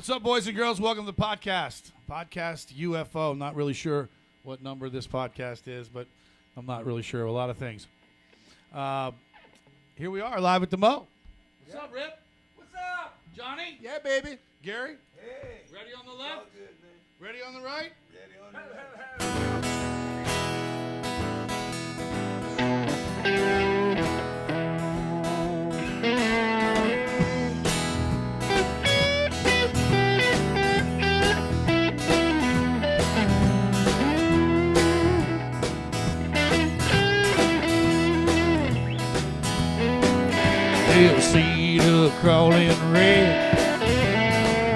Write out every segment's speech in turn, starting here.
What's up, boys and girls? Welcome to the podcast. Podcast UFO. Not really sure what number this podcast is, but I'm not really sure of a lot of things. Here we are, live at the Mo. What's up, Rip? What's up? Johnny? Yeah, baby. Gary? Hey. Ready on the left? All good, man. Ready on the right? Ready on the left. Still see the crawling red.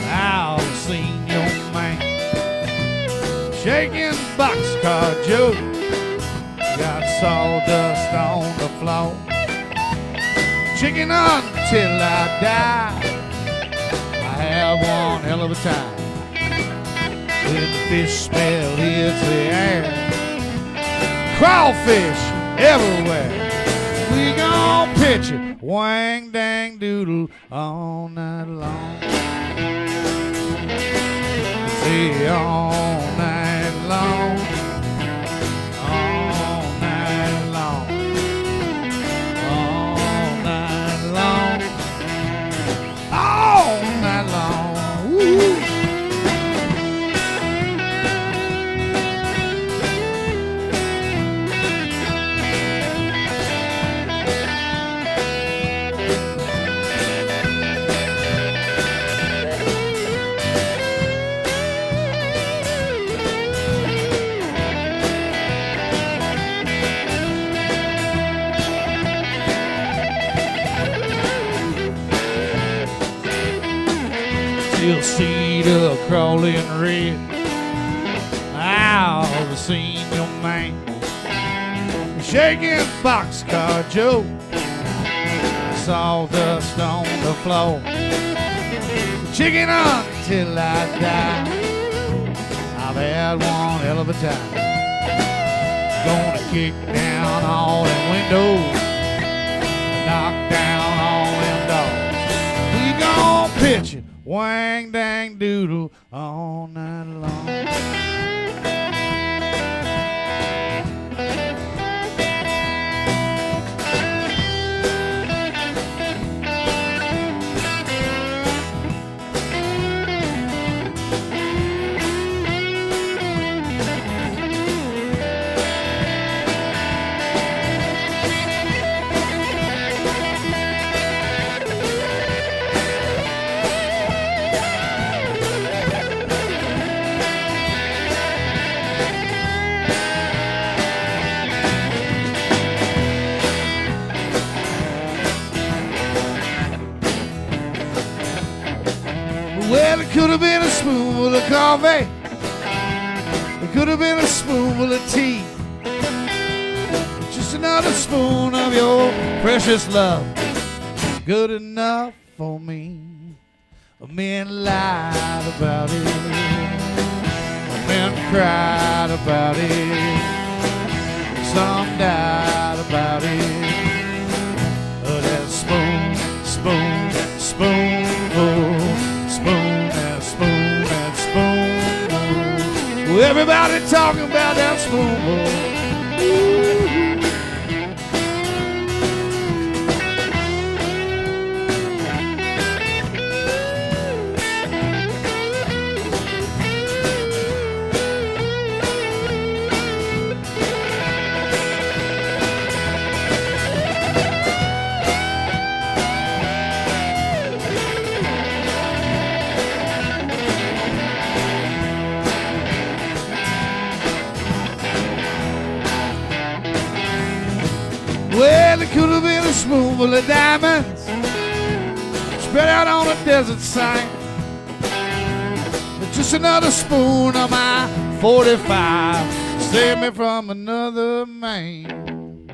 I've seen your man shaking boxcar Joe. Got sawdust on the floor. Chicken until I die. I have one hell of a time. When the fish smell hits the air. Crawfish everywhere. We gon' pitch it, wang dang doodle, all night long. See, all night long, all night long, all night long, all night long. Woo. Still see the crawling red. I've seen your man shaking boxcar Joe. Sawdust on the floor. Chicken until I die. I've had one hell of a time. Gonna kick down all them windows, knock down all them doors. We gon' pitch it, wang dang doodle, all night long. Well, it could have been a spoonful of coffee. It could have been a spoonful of tea. Just another spoon of your precious love. Good enough for me. Men lied about it. Men cried about it. Some died about it. Oh, that spoon, spoon, spoonful. Spoon and spoon and spoon. Well, everybody talking about that spoonful. Well, it could have been a spoonful of diamonds spread out on a desert sand. But just another spoon of my 45 saved me from another man.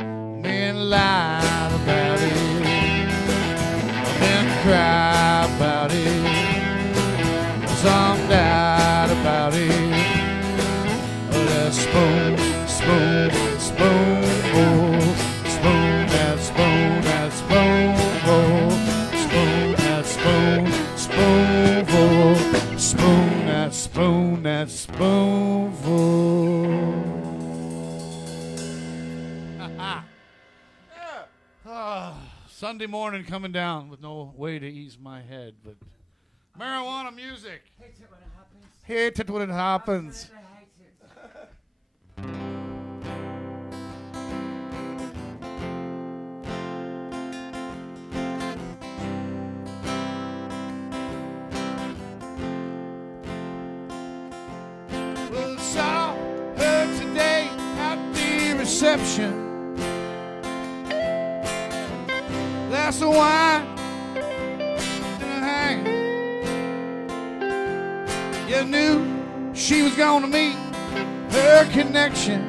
Men lied about it. Men cried about it. Some died about it. Oh, that spoon, spoon, spoonful. Spoon, that spoon, that spoonful. Spoon, that spoon, spoonful. Sunday morning coming down with no way to ease my head, but marijuana music. Hate it when it happens. Hate it when it happens. Well, saw her today at the reception. Glass of wine in her hand. You knew she was gonna meet her connection,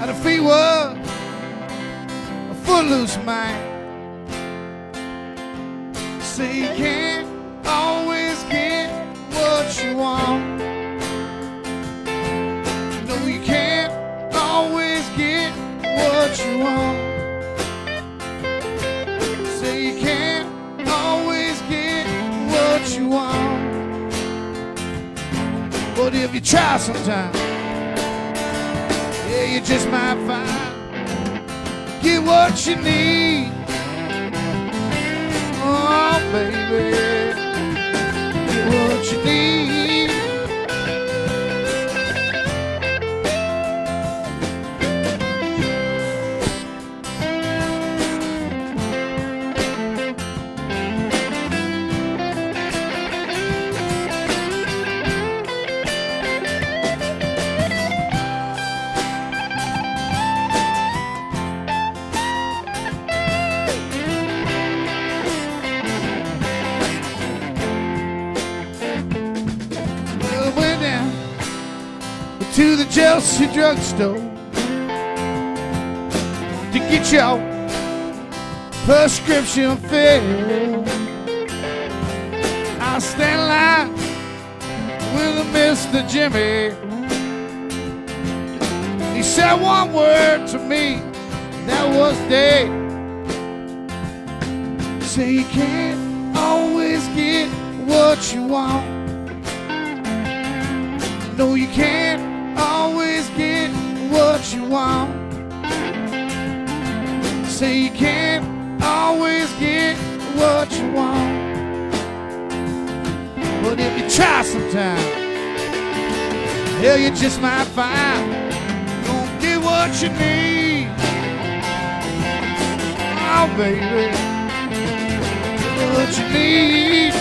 and her feet was a footloose man. So you can't always get what you want. No, you can't always get what you want. You can't always get what you want, but if you try sometime, yeah, you just might find get what you need. Oh, baby, get what you need. To the Chelsea drugstore to get your prescription filled. I stand in line with a Mr. Jimmy. He said one word to me, that was day. So you can't always get what you want. No, you can't always get what you want. Say you can't always get what you want, but if you try sometime, hell, you just might find you don't get what you need. Oh, baby, get what you need.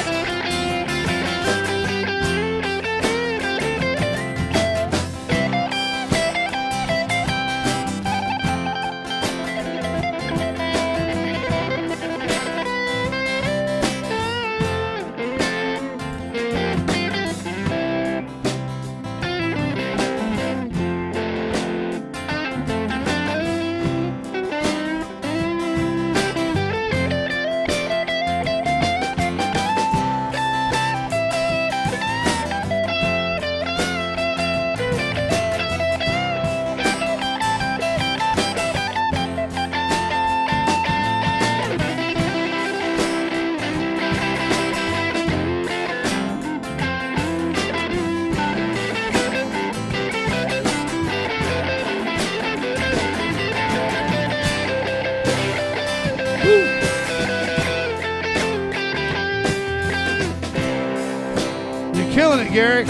Killing it, Gary.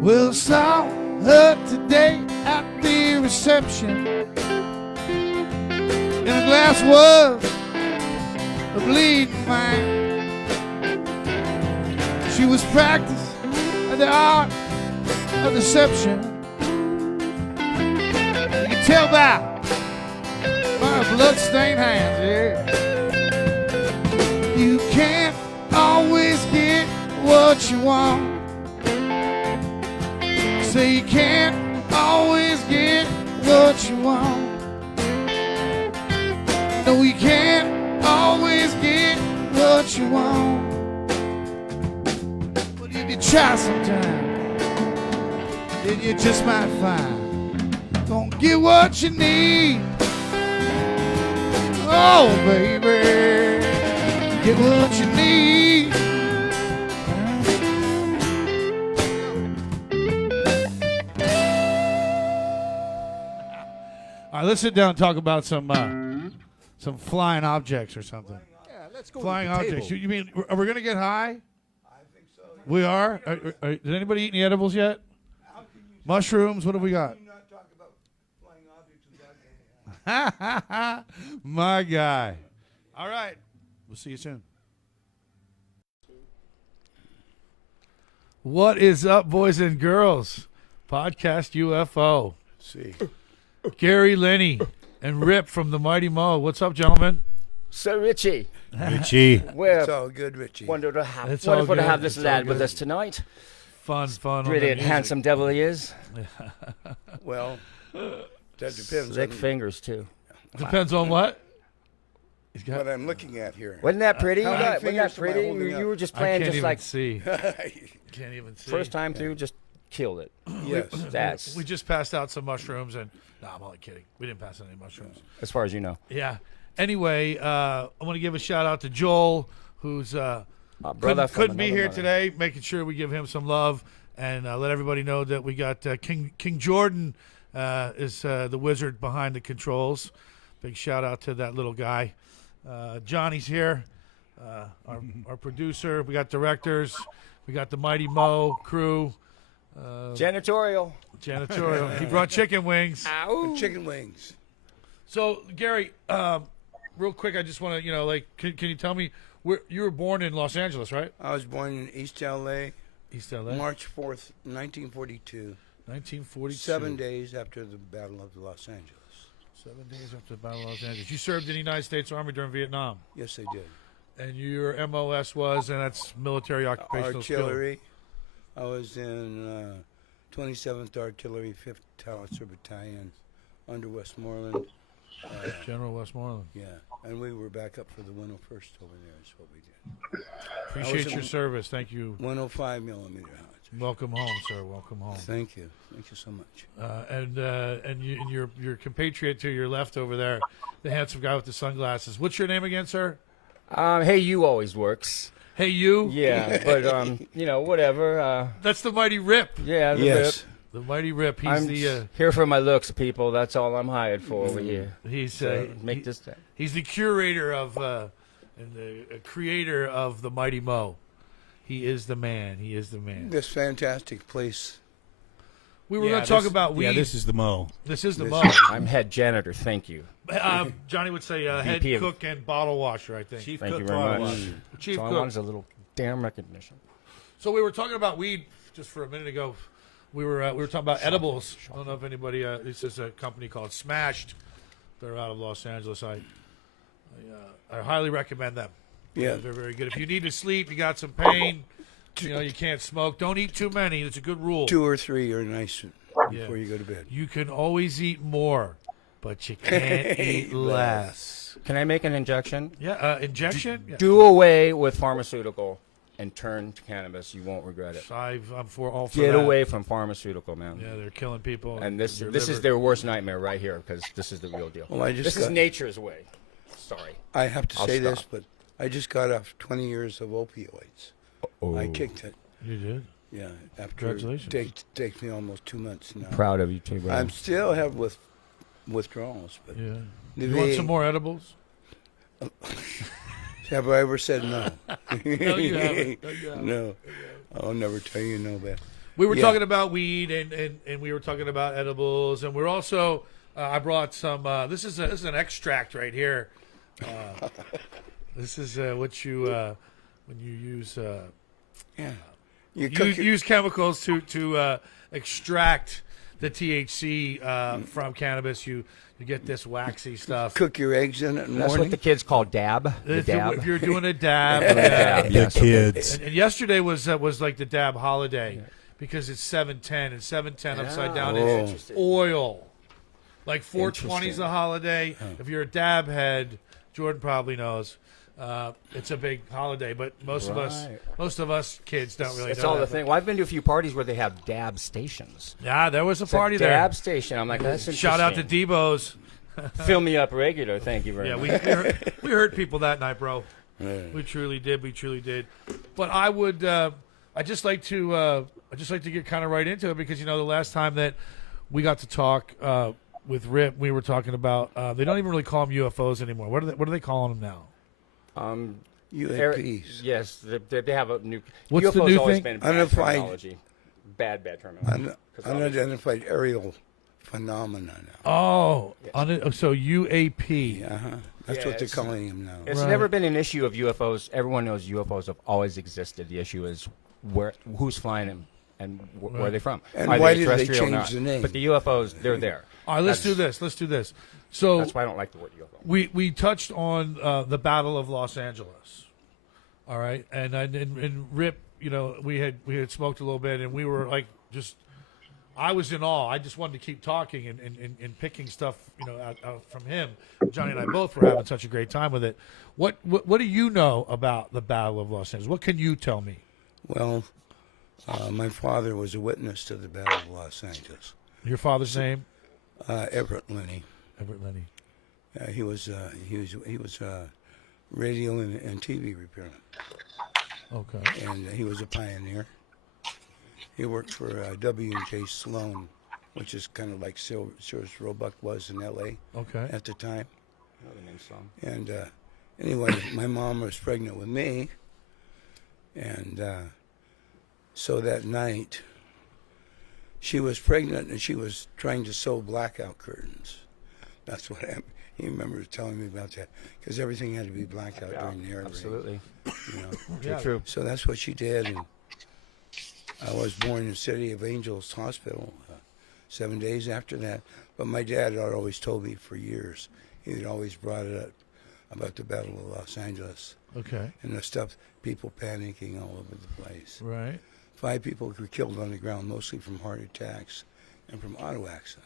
We'll saw her today at the reception, and the glass was a bleeding wine. She was practiced at the art of deception. You can tell by her blood-stained hands, yeah. You can't always get what you want. So you can't always get what you want. No, you can't always get what you want, but if you try sometime, then you just might find don't get what you need. Oh, baby, get what you need. All right, let's sit down and talk about some flying objects or something. Yeah, let's go Flying to the objects. table. You mean, are we going to get high? I think so. We are? Did anybody eat any edibles yet? How can you Mushrooms? What have we got? not talk about flying objects without getting high? My guy. All right. We'll see you soon. What is up, boys and girls? Podcast UFO. See. Gary Lenny and Rip from the Mighty Mo. What's up, gentlemen? So Richie, Richie. we're It's all good, Richie. wonderful to have, It's all wonderful to good. have this It's all lad with good. us tonight. Fun on the Brilliant, music. handsome devil he is. Well, that depends Slick on fingers too. Depends on what? He's got. what I'm looking at here. Wasn't that pretty? How many Wasn't fingers that am I pretty? holding You up? were just I playing can't just even like see. Can't even see. first time through, just killed it. Yes. That's We just passed out some mushrooms, and no, I'm only kidding. We didn't pass out any mushrooms. as far as you know. Yeah. Anyway, I want to give a shout out to Joel, who's Brother couldn't from be another here mother. today, making sure we give him some love and let everybody know that we got King Jordan is the wizard behind the controls. Big shout out to that little guy. Johnny's here, our producer. We got directors. We got the Mighty Mo crew. Janitorial. Janitorial. He brought chicken wings. Ow. Chicken wings. So, Gary, real quick, I just want to, can you tell me, where you were born in Los Angeles, right? I was born in East L.A. East LA. March 4th, 1942. 1942. 7 days after the Battle of Los Angeles. 7 days after the Battle of Los Angeles. You served in the United States Army during Vietnam. Yes, I did. And your MOS was, and that's military occupational skill. Artillery. I was in 27th Artillery, 5th Howitzer Battalion, under Westmoreland. General Westmoreland. Yeah, and we were back up for the 101st over there is what we did. Appreciate in- your service. Thank you. 105 millimeter howitzer. Welcome home, sir. Welcome home. Thank you. Thank you so much. And your compatriot to your left over there, the handsome guy with the sunglasses. What's your name again, sir? Hey, you always works. Hey, you. Yeah, but whatever. That's the Mighty Rip. Yeah, the Yes. The Mighty Rip. He's I'm the here for my looks, people. That's all I'm hired for over here. he's So make this thing. he's the curator of and the creator of the Mighty Mo. He is the man. He is the man. This fantastic place. We were going to talk about weed. Yeah, this is the Mo. This is the This Mo. I'm head janitor. Thank you. Johnny would say head VP of- cook and bottle washer, I think. Chief Thank Cook you very Bottle much. Washer. Chief So I cook. want is a little damn recognition. So we were talking about weed just for a minute ago. We were talking about edibles. I don't know if anybody. This is a company called Smashed. They're out of Los Angeles. I highly recommend them. Yeah. They're very good. If you need to sleep, you got some pain, you can't smoke. Don't eat too many. It's a good rule. 2 or 3 are nice Yeah. before you go to bed. You can always eat more, but you can't eat less. Can I make an injection? Yeah, injection. Yeah. Do away with pharmaceutical and turn to cannabis. You won't regret it. I'm for all for Get that. away from pharmaceutical, man. Yeah, they're killing people. And this Their is liver. their worst nightmare right here because this is the real deal. Well, I just this is got- nature's way. Sorry. I have to I'll say this, stop. but I just got off 20 years of opioids. I kicked it. You did. Yeah, after Congratulations. takes me almost 2 months now. Proud of you too, bro. I'm still have withdrawals, but Yeah. the You want VA some more edibles? have I ever said no? No, you haven't. No, you haven't. No, I'll never tell you no, but We were Yeah. talking about weed and we were talking about edibles, and we're also I brought some. This is an extract right here. This is what you when you use yeah, you cook your, use chemicals to extract the THC from cannabis. You get this waxy stuff. cook your eggs in it in the That's what morning. the kids call dab. The dab. If you're doing a dab, Dab. yeah. Your Yes, okay. kids. And yesterday was like the dab holiday because it's 710 and 710 upside down Oh. is Interesting. oil. Like 420 is Interesting. a holiday. If you're a dab head, Jordan probably knows. It's a big holiday, but most of us kids don't really It's know all that. the thing. Well, I've been to a few parties where they have dab stations. Yeah, there was a It's a party there. dab station. I'm like, that's Shout out to interesting. Debo's. Fill me up regular. Thank you very Yeah, much. we heard people that night, bro. Yeah. We truly did. We truly did. But I would, I just like to get kind of right into it because the last time that we got to talk, with Rip, we were talking about they don't even really call them UFOs anymore. What are they calling them now? UAPs. Yes, they have a new. What's UFO's the new always thing? been bad Unidentified- terminology. Bad terminology. 'Cause obviously- Unidentified aerial phenomena now. Oh, so UAP. That's Yeah, what they're it's- calling them now. It's Right. never been an issue of UFOs. Everyone knows UFOs have always existed. The issue is who's flying them, and where are they from? And Are why did they terrestrial or change not? the name? But the UFOs, they're there. All right, let's do this. So That's why I don't like the word UFO. we touched on the Battle of Los Angeles. All right, and Rip, we had smoked a little bit, and we were like I was in awe. I just wanted to keep talking and picking stuff, out from him. Johnny and I both were having such a great time with it. What do you know about the Battle of Los Angeles? What can you tell me? Well, my father was a witness to the Battle of Los Angeles. Your father's name? Everett Linney. Everett Linney. He was radio and TV repairman, Okay. and he was a pioneer. He worked for W&J Sloan, which is kind of like Sears Roebuck was in L.A. Okay. at the time. I know the name song. And anyway, my mom was pregnant with me, and so that night she was pregnant and she was trying to sew blackout curtains. That's what happened. He remembers telling me about that because everything had to be blackout during the air raid. Absolutely. Yeah. True. So that's what she did, and I was born in the City of Angels Hospital 7 days after that. But my dad had always told me for years. He had always brought it up about the Battle of Los Angeles Okay. and the stuff, people panicking all over the place. Right. 5 people were killed on the ground, mostly from heart attacks and from auto accidents.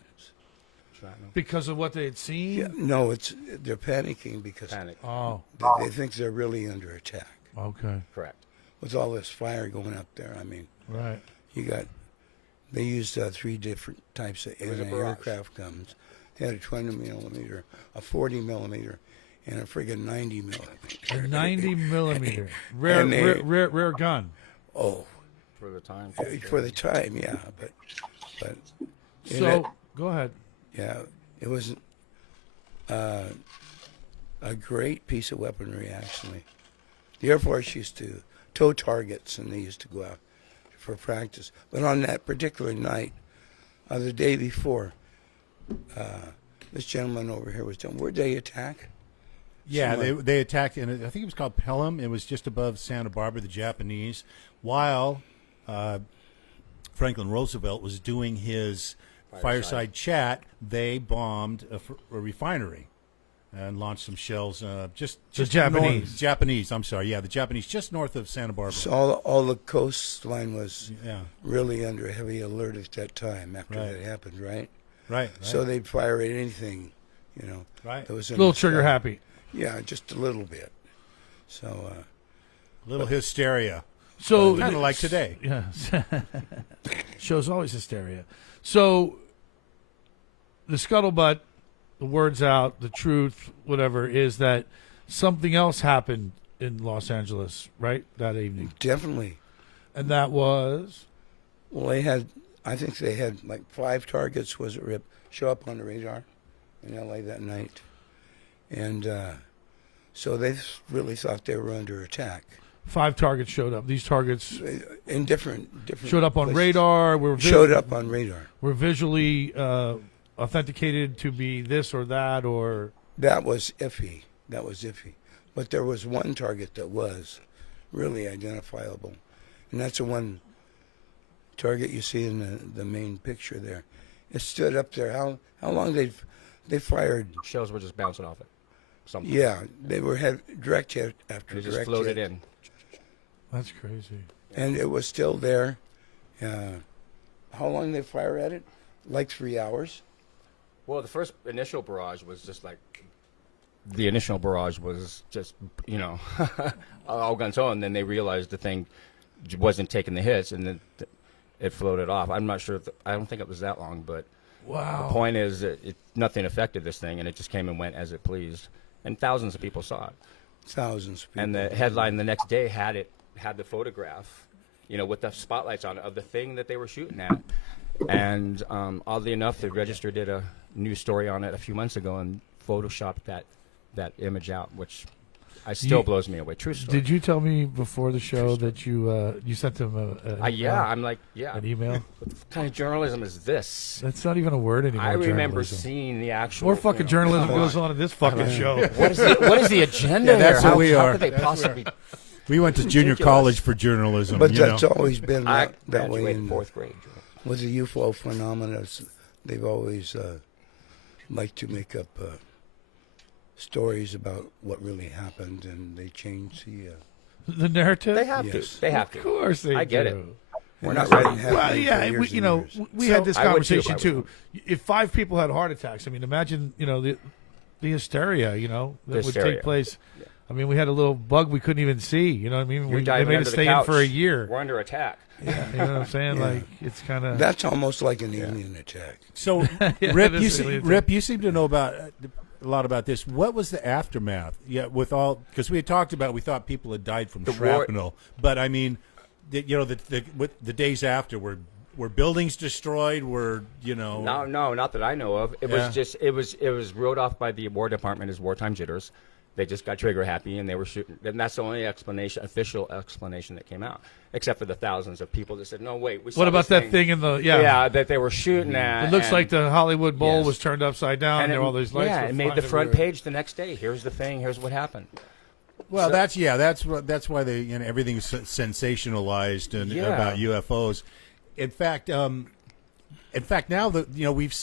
Because of what they had seen? Yeah, no, they're panicking because Panic. Oh, they think they're really under attack. okay. Correct. With all this fire going up there, I mean, Right. they used 3 different types of was a anti-aircraft guns. They had a 20 millimeter, a 40 millimeter, and a friggin' 90 millimeter. A 90 millimeter. And they- Rare gun. Oh, For the time. for the time, yeah, but in So, it- go ahead. yeah, it was a great piece of weaponry, actually. The Air Force used to tow targets, and they used to go out for practice. But on that particular night, the day before, this gentleman over here was doing, where'd they attack? Yeah, Somewhere. they attacked, and I think it was called Pelham. It was just above Santa Barbara, the Japanese. While Franklin Roosevelt was doing his fireside chat, they bombed a refinery and launched some shells. Just Japanese. Japanese. I'm sorry. Yeah, the Japanese, just north of Santa Barbara. So all the coastline was Yeah. really under heavy alert at that time after Right. that happened, right? Right. So they'd fire at anything, Right. that was A in little the trigger sky. happy. Yeah, just a little bit. So, little hysteria. So Kind of like today. Yes. Show's always hysteria. So the scuttlebutt, the word's out, the truth, whatever, is that something else happened in Los Angeles, right, that evening. definitely. And that was Well, I think they had like 5 targets, was it, Rip, show up on the radar in L.A. that night. And so they really thought they were under attack. 5 targets showed up. These targets In different showed up on places. radar. Showed up on radar. Were visually authenticated to be this or that, or That was iffy. But there was one target that was really identifiable. And that's the one target you see in the main picture there. It stood up there. How long they fired? Shells were just bouncing off it. Something. Yeah, they were direct hit after They direct just floated hit. in. that's crazy. And it was still there. How long they fire at it? Like 3 hours. Well, the first initial barrage was just like the initial barrage was just all guns on. And then they realized the thing wasn't taking the hits, and then it floated off. I'm not sure. I don't think it was that long, but Wow. the point is that nothing affected this thing, and it just came and went as it pleased, and thousands of people saw it. Thousands of people. And the headline the next day had the photograph, with the spotlights on it of the thing that they were shooting at. And oddly enough, the Register did a news story on it a few months ago and photoshopped that image out, which still blows me away. True story. Did you tell me before the show that you sent them I'm like, an email? What kind of journalism is this? That's not even a word anymore. I remember journalism. seeing the actual. More fucking journalism goes on in this fucking show. What is the agenda that's here? what we How are. could they possibly? We went to junior Ridiculous. college for journalism. But you that's know. always been I that way. graduated In fourth grade. with the UFO phenomena, they've always liked to make up stories about what really happened, and they change The narrative? They have Yes. to. They have to. Of course they I get do. it. We're not not ready. letting Well, yeah, we, you know, we had this I would too if conversation I too. If 5 people had heart attacks, I mean, imagine, you know, the hysteria, you know, that would Hysteria. take place. I mean, we had a little bug we couldn't even see. You know what I mean? You're They diving made under us the stay in couch. for a year. We're under attack. You know what I'm saying? Yeah. Like, it's kind of. That's almost like an alien attack. So, Yeah, Rip, it you is really Rip, you seem to know about a lot about this. What was the aftermath? Yeah, with all because we had talked about, we thought people had died from The war- shrapnel, but I mean, you know, the days after were buildings destroyed? Were No, not that I know of. It Yeah. was just it was wrote off by the War Department as wartime jitters. They just got trigger happy and they were shooting. And that's the only official explanation that came out, except for the thousands of people that said, "No, wait, we saw What about this that thing in the. Yeah. Yeah, that they were shooting at. It looks and- like the Hollywood Bowl Yes. was turned upside down. And there were all these lights. yeah, were it made flying the front everywhere. page the next day. Here's the thing. Here's what happened. Well, that's why they everything's sensationalized and Yeah. about UFOs. In fact, now that we've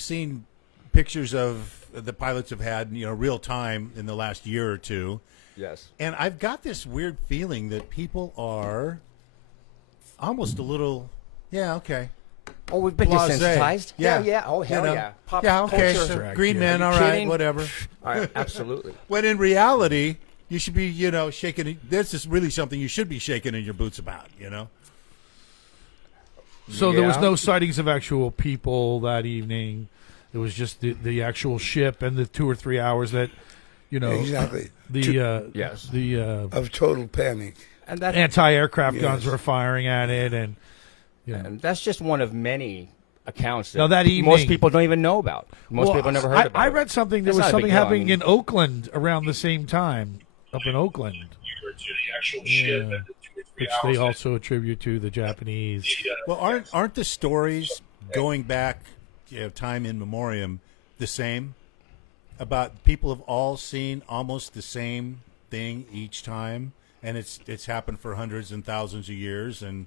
seen pictures of the pilots have had real time in the last year or two, Yes. and I've got this weird feeling that people are almost a little okay. Oh, we've been Blasé. desensitized. Yeah. Yeah. Oh, hell You know? yeah. Pop Yeah, okay. culture. Green men, Are all you right, kidding? whatever. All right, absolutely. When in reality, you should be, shaking. This is really something you should be shaking in your boots about, So there was Yeah. no sightings of actual people that evening. It was just the actual ship and the 2 or 3 hours that, Exactly. the Yes. the Of total panic. And that anti-aircraft guns Yes. were firing at it, and and that's just one of many accounts that, Now, that most evening- people don't even know about. Most Well, people never heard about. I it. read something. There It's was not a big something deal. I happening mean- in Oakland around the same time, up in Oakland, To the actual ship and the 2 or 3 which hours. they also attribute to the Japanese. Well, aren't the stories going back, time in memoriam, the same? About people have all seen almost the same thing each time, and it's happened for hundreds and thousands of years, and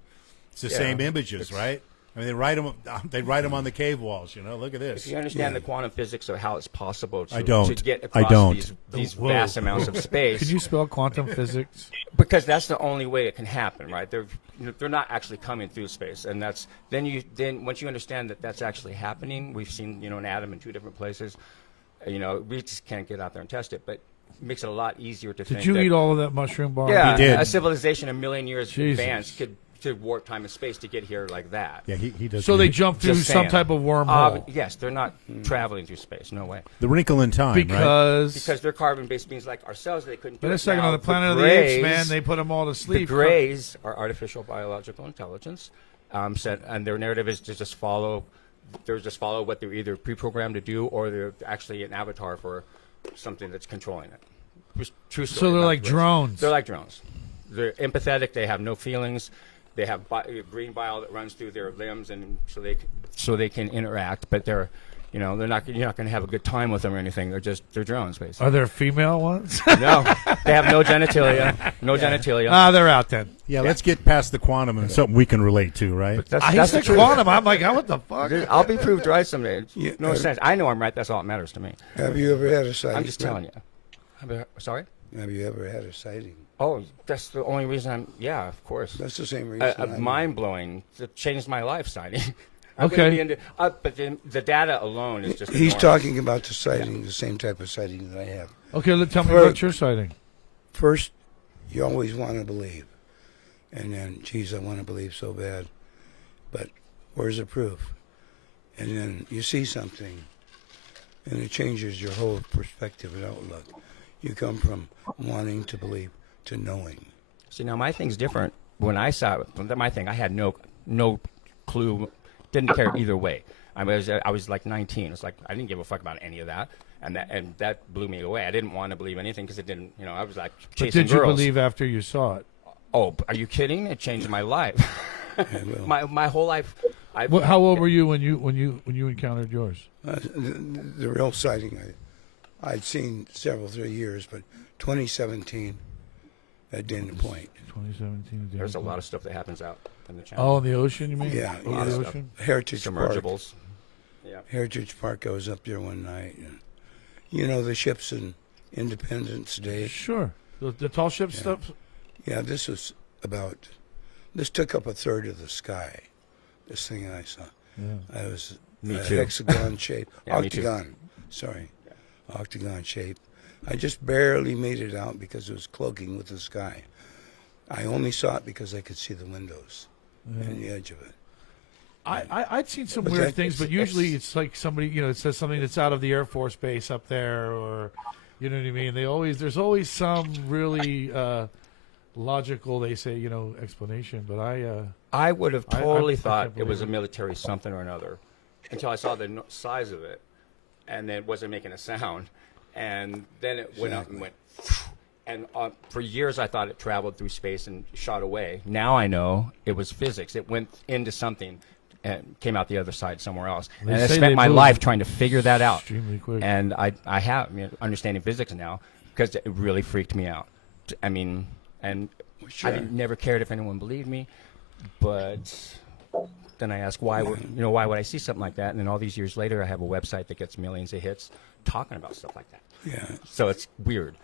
it's the Yeah. same images, right? I mean, they write them on the cave walls. Look at this. If you understand the quantum physics of how it's possible to, I don't. to get I across don't. these Whoa. vast amounts of space, Can you spell quantum physics? because that's the only way it can happen, right? They're not actually coming through space, and that's then once you understand that that's actually happening, we've seen an atom in 2 different places. We just can't get out there and test it, but it makes it a lot easier to think. Did you that, eat all of that mushroom bar? Yeah, He did. a civilization a million years Jesus. advanced could warp time and space to get here like that. Yeah, he does. So they jumped through Just some saying. type of wormhole Yes, they're not traveling through space. No way. the wrinkle in time, right? because. They're carbon-based beings like ourselves. They couldn't do Wait it. a second, Now, on the Planet of the Greys- Apes, man, they put them all to the sleep. Greys are artificial biological intelligence, and their narrative is to just follow. They're just follow what they're either pre-programmed to do, or they're actually an avatar for something that's controlling it. True story. So they're about like the Greys. drones. They're like drones. They're empathetic. They have no feelings. They have green bile that runs through their limbs, and so they can interact. But they're you're not going to have a good time with them or anything. They're drones basically. Are there female ones? No, they have no genitalia. No genitalia. They're out then. Yeah, let's get past the quantum and something we can relate to, right? I That's the said truth. quantum. I'm like, what the fuck? Dude, I'll be proved right someday. Yeah, No sense. I know I'm right. That's all that matters to me. Have you ever had a sighting? I'm just telling you. Sorry? Have you ever had a sighting? Oh, that's the only reason yeah, of course. That's the same reason. Mind-blowing. It changed my life, signing. Okay. But the data alone is just He's enormous. talking about the sighting, the same type of sighting that I have. Okay, tell me For- about your sighting. First, you always want to believe. And then, geez, I want to believe so bad. But where's the proof? And then you see something, and it changes your whole perspective and outlook. You come from wanting to believe to knowing. See, now my thing's different. When I saw it, my thing, I had no clue didn't care either way. I was like 19. It's like I didn't give a fuck about any of that, and that blew me away. I didn't want to believe anything because it didn't. I was like chasing Did you girls. believe after you saw it? Oh, are you kidding? It changed my life. my whole life. How old were you when you encountered yours? The real sighting I'd seen several through years, but 2017 at Dana Point. 2017. There's a lot of stuff that happens out in the channel. Oh, in the ocean, you mean? Yeah, Over the ocean. Heritage Park. Submergibles. Yeah. Heritage Park. I was up there one night, and the ships in Independence Day. Sure. The tall ship stuff. Yeah, this took up a third of the sky. This thing I saw. Yeah. I was Me a too. hexagon shape. Yeah, me too. Octagon. Sorry. Octagon shape. I just barely made it out because it was cloaking with the sky. I only saw it because I could see the windows and the edge of it. I'd seen some But weird that- things, but usually it's like somebody, it says something that's out of the Air Force Base up there, or, you know what I mean? There's always some really logical, they say, explanation. But I would have I totally can't thought it believe was a it. military something or another until I saw the size of it, and then it wasn't making a sound, and then it went up and went, and for years I thought it traveled through space and shot away. Now I know it was physics. It went into something and came out the other side somewhere else. They And I say spent they my move life trying to figure that out. extremely quick. And I have understanding physics now because it really freaked me out. I mean, and Sure. I never cared if anyone believed me, but then I asked why would I see something like that? And then all these years later, I have a website that gets millions of hits talking about stuff like that. Yeah. So it's weird.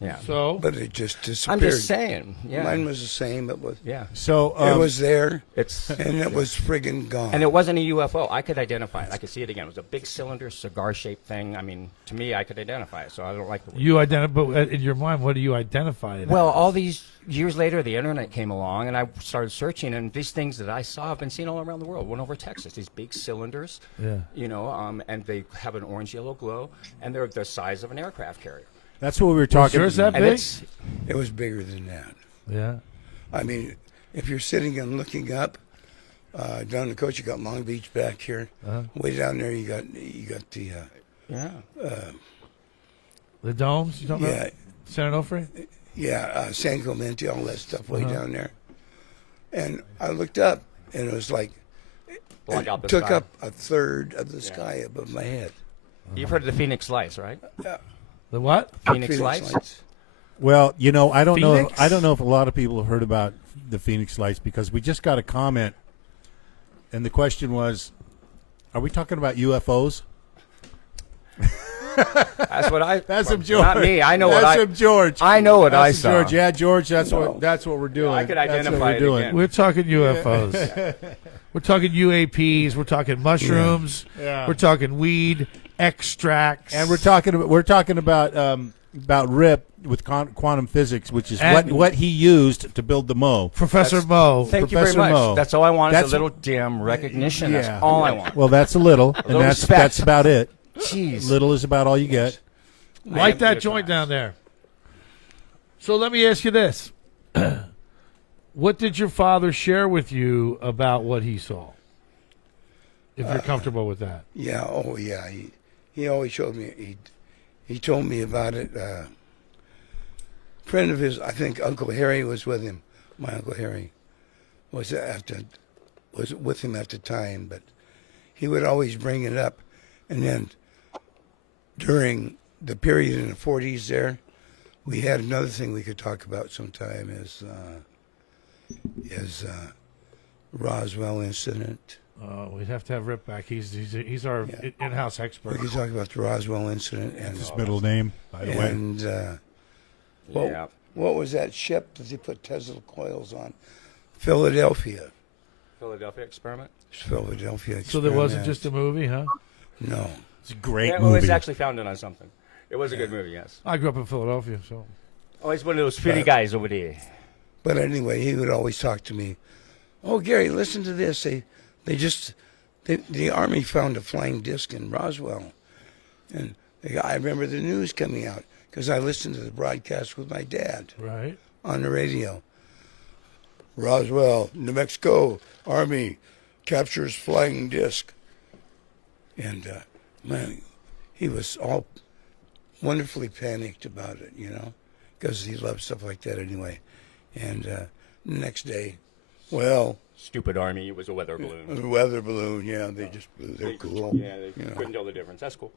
Yeah. So But it just disappeared. I'm just saying. Yeah. Mine was the same. Yeah. So It was there, It's and it was friggin' gone. and it wasn't a UFO. I could identify it. I could see it again. It was a big cylinder, cigar-shaped thing. I mean, to me, I could identify it. So I don't like the word. you identify, but in your mind, what do you identify it Well, as? all these years later, the internet came along, and I started searching, and these things that I saw have been seen all around the world. Went over Texas, these big cylinders, Yeah. and they have an orange-yellow glow, and they're the size of an aircraft carrier. that's what we were talking yours that And big? it's It was bigger than that. Yeah. I mean, if you're sitting and looking up down the coast, you got Long Beach back here. Way down there, you got the yeah. The domes, you talking yeah about? San Onofre? San Clemente, all that stuff way down there. And I looked up, and it was like Block out the took sky. up a third of the sky above my head. You've heard of the Phoenix Lights, right? The what? Phoenix Lights. Well, I don't know. Phoenix? I don't know if a lot of people have heard about the Phoenix Lights because we just got a comment, and the question was, "Are we talking about UFOs?" That's what I. That's well, him, George. Not me. I know what That's I. him, George. I know what I That's him, saw. George. Yeah, George. That's what we're doing. I could That's what identify we're it doing. again. We're talking UFOs. We're talking UAPs. We're talking mushrooms. Yeah. We're talking weed extracts. And we're talking about Rip with quantum physics, which is And- what he used to build the Mo. Professor Mo. Thank Professor you very much. Mo. That's all I wanted. That's- a little damn recognition. Yeah. That's all I want. Well, that's a little, and little that's respect. about it. Jeez. Little is about all you get. Light that joint down there. So let me ask you this. What did your father share with you about what he saw? If you're comfortable with that. Yeah, oh yeah. He always showed me. He told me about it. Friend of his, I think Uncle Harry was with him. My Uncle Harry was with him at the time, but he would always bring it up. And then during the period in the 40s there, we had another thing we could talk about sometime is Roswell incident. We'd have to have Rip back. He's our in-house expert. We could talk about the Roswell incident and His middle name, by the way. and Yeah. what was that ship that they put Tesla coils on? Philadelphia. Philadelphia experiment. Philadelphia. So there wasn't experiment. just a movie, huh? No. It's a great Yeah, well, movie. it's actually founded on something. It was a good movie, yes. I grew up in Philadelphia, so. Oh, he's one of those pretty guys over there. But anyway, he would always talk to me. Oh, Gary, listen to this. The Army found a flying disc in Roswell. And I remember the news coming out because I listened to the broadcast with my dad Right. on the radio. Roswell, New Mexico, Army, captures flying disc. And, man, he was all wonderfully panicked about it, because he loved stuff like that anyway. And the next day, well... Stupid Army, it was a weather balloon. It was a weather balloon, yeah. They just blew. They're cool. Yeah, they couldn't tell the difference. That's cool.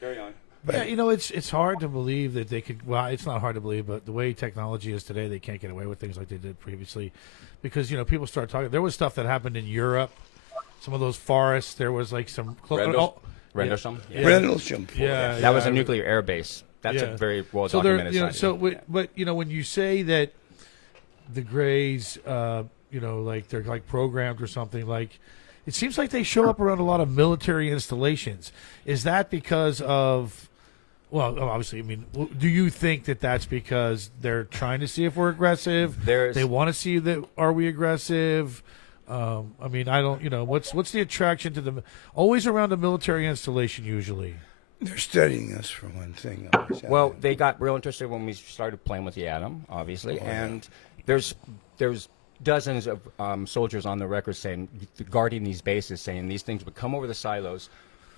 Carry on. But, yeah, it's hard to believe that they could. Well, it's not hard to believe, but the way technology is today, they can't get away with things like they did previously, because people start talking. There was stuff that happened in Europe, some of those forests. There was like some Rendlesham. Rendlesham. Yeah, that was a nuclear air base. That's a very well documented site. But when you say that the Greys, like they're like programmed or something, like it seems like they show up around a lot of military installations. Is that because of? Well, obviously, I mean, do you think that that's because they're trying to see if we're aggressive? They want to see that are we aggressive? I mean, I don't. What's the attraction to them? Always around a military installation, usually. They're studying us for one thing. Well, they got real interested when we started playing with the atom, obviously, and there's dozens of soldiers on the record saying, guarding these bases, saying these things would come over the silos,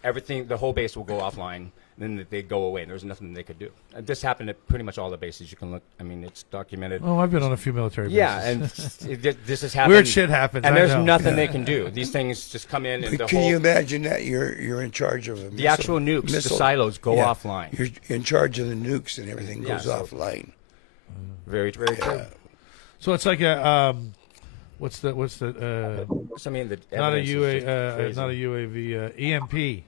the whole base will go offline, and then they go away. There's nothing they could do. This happened at pretty much all the bases. You can look. I mean, it's documented. Oh, I've been on a few military bases. Yeah, and this has happened. Weird shit happens. And there's nothing they can do. These things just come in, and can you imagine that you're in charge of the actual nukes? The silos go offline. You're in charge of the nukes, and everything goes offline. Very, very true. So it's like a what's the I mean, not a UAV EMP.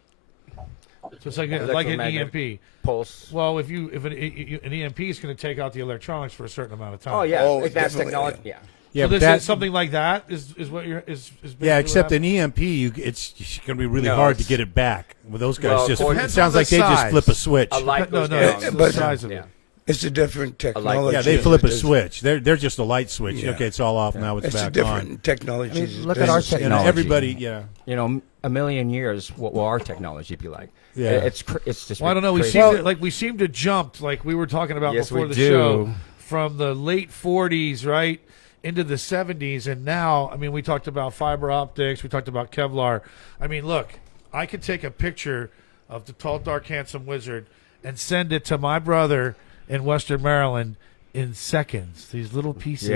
So it's like an EMP pulse. Well, if an EMP is going to take out the electronics for a certain amount of time. Oh yeah, advanced technology. Yeah. Yeah, so this is something like that is what you're is. Yeah, except an EMP, it's going to be really hard to get it back. With those guys, it sounds like they just flip a switch. A light goes down. It's the size of it. It's a different technology. Yeah, they flip a switch. They're just a light switch. Yeah. Okay, it's all off now. It's back on. It's a different technology. I mean, look at our technology. Everybody, a million years, what will our technology be like? Yeah, it's just. Well, I don't know. We seem to jump like we were talking about before the show from the late 40s, right, into the 70s, and now, I mean, we talked about fiber optics, we talked about Kevlar. I mean, look, I could take a picture of the tall, dark, handsome wizard and send it to my brother in Western Maryland in seconds. These little pieces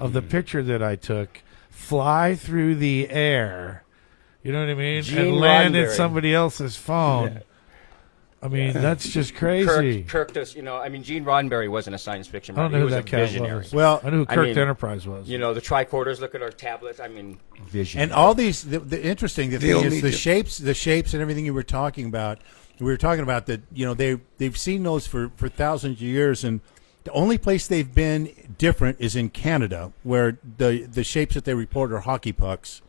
of the picture that I took fly through the air. You know what I mean? And land in somebody else's phone. Yeah. I mean, that's just crazy. Kirk does, I mean, Gene Roddenberry wasn't a science fiction writer. I don't know who that cat was. Well, I knew who Kirk Enterprise was. The tricorders, look at our tablets. I mean, vision. And all these, the interesting thing is the shapes and everything you were talking about. We were talking about that, they've seen those for thousands of years, and the only place they've been different is in Canada, where the shapes that they report are hockey pucks.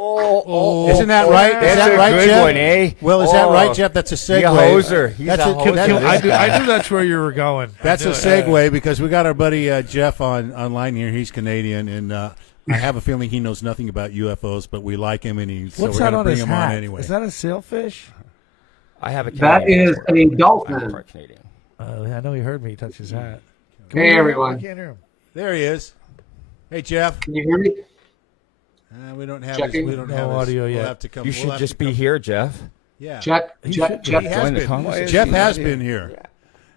Isn't that right? That's is that a right, good Jeff? one, eh? Well, is that right, Jeff? That's a segue. Hoser. He's a hoser. I knew that's where you were going. That's a segue because we got our buddy Jeff online here. He's Canadian, and I have a feeling he knows nothing about UFOs, but we like him, and so we're going to bring him on anyway. Is that a sailfish? I have a That is a dolphin. I know he heard me touch his hat. Hey, everyone. I can't hear him. There he is. Hey, Jeff. Can you hear me? We don't have no audio yet. We'll have to come. You should just be here, Jeff. Yeah. Jeff Join the conversation. Jeff has been here. Yeah.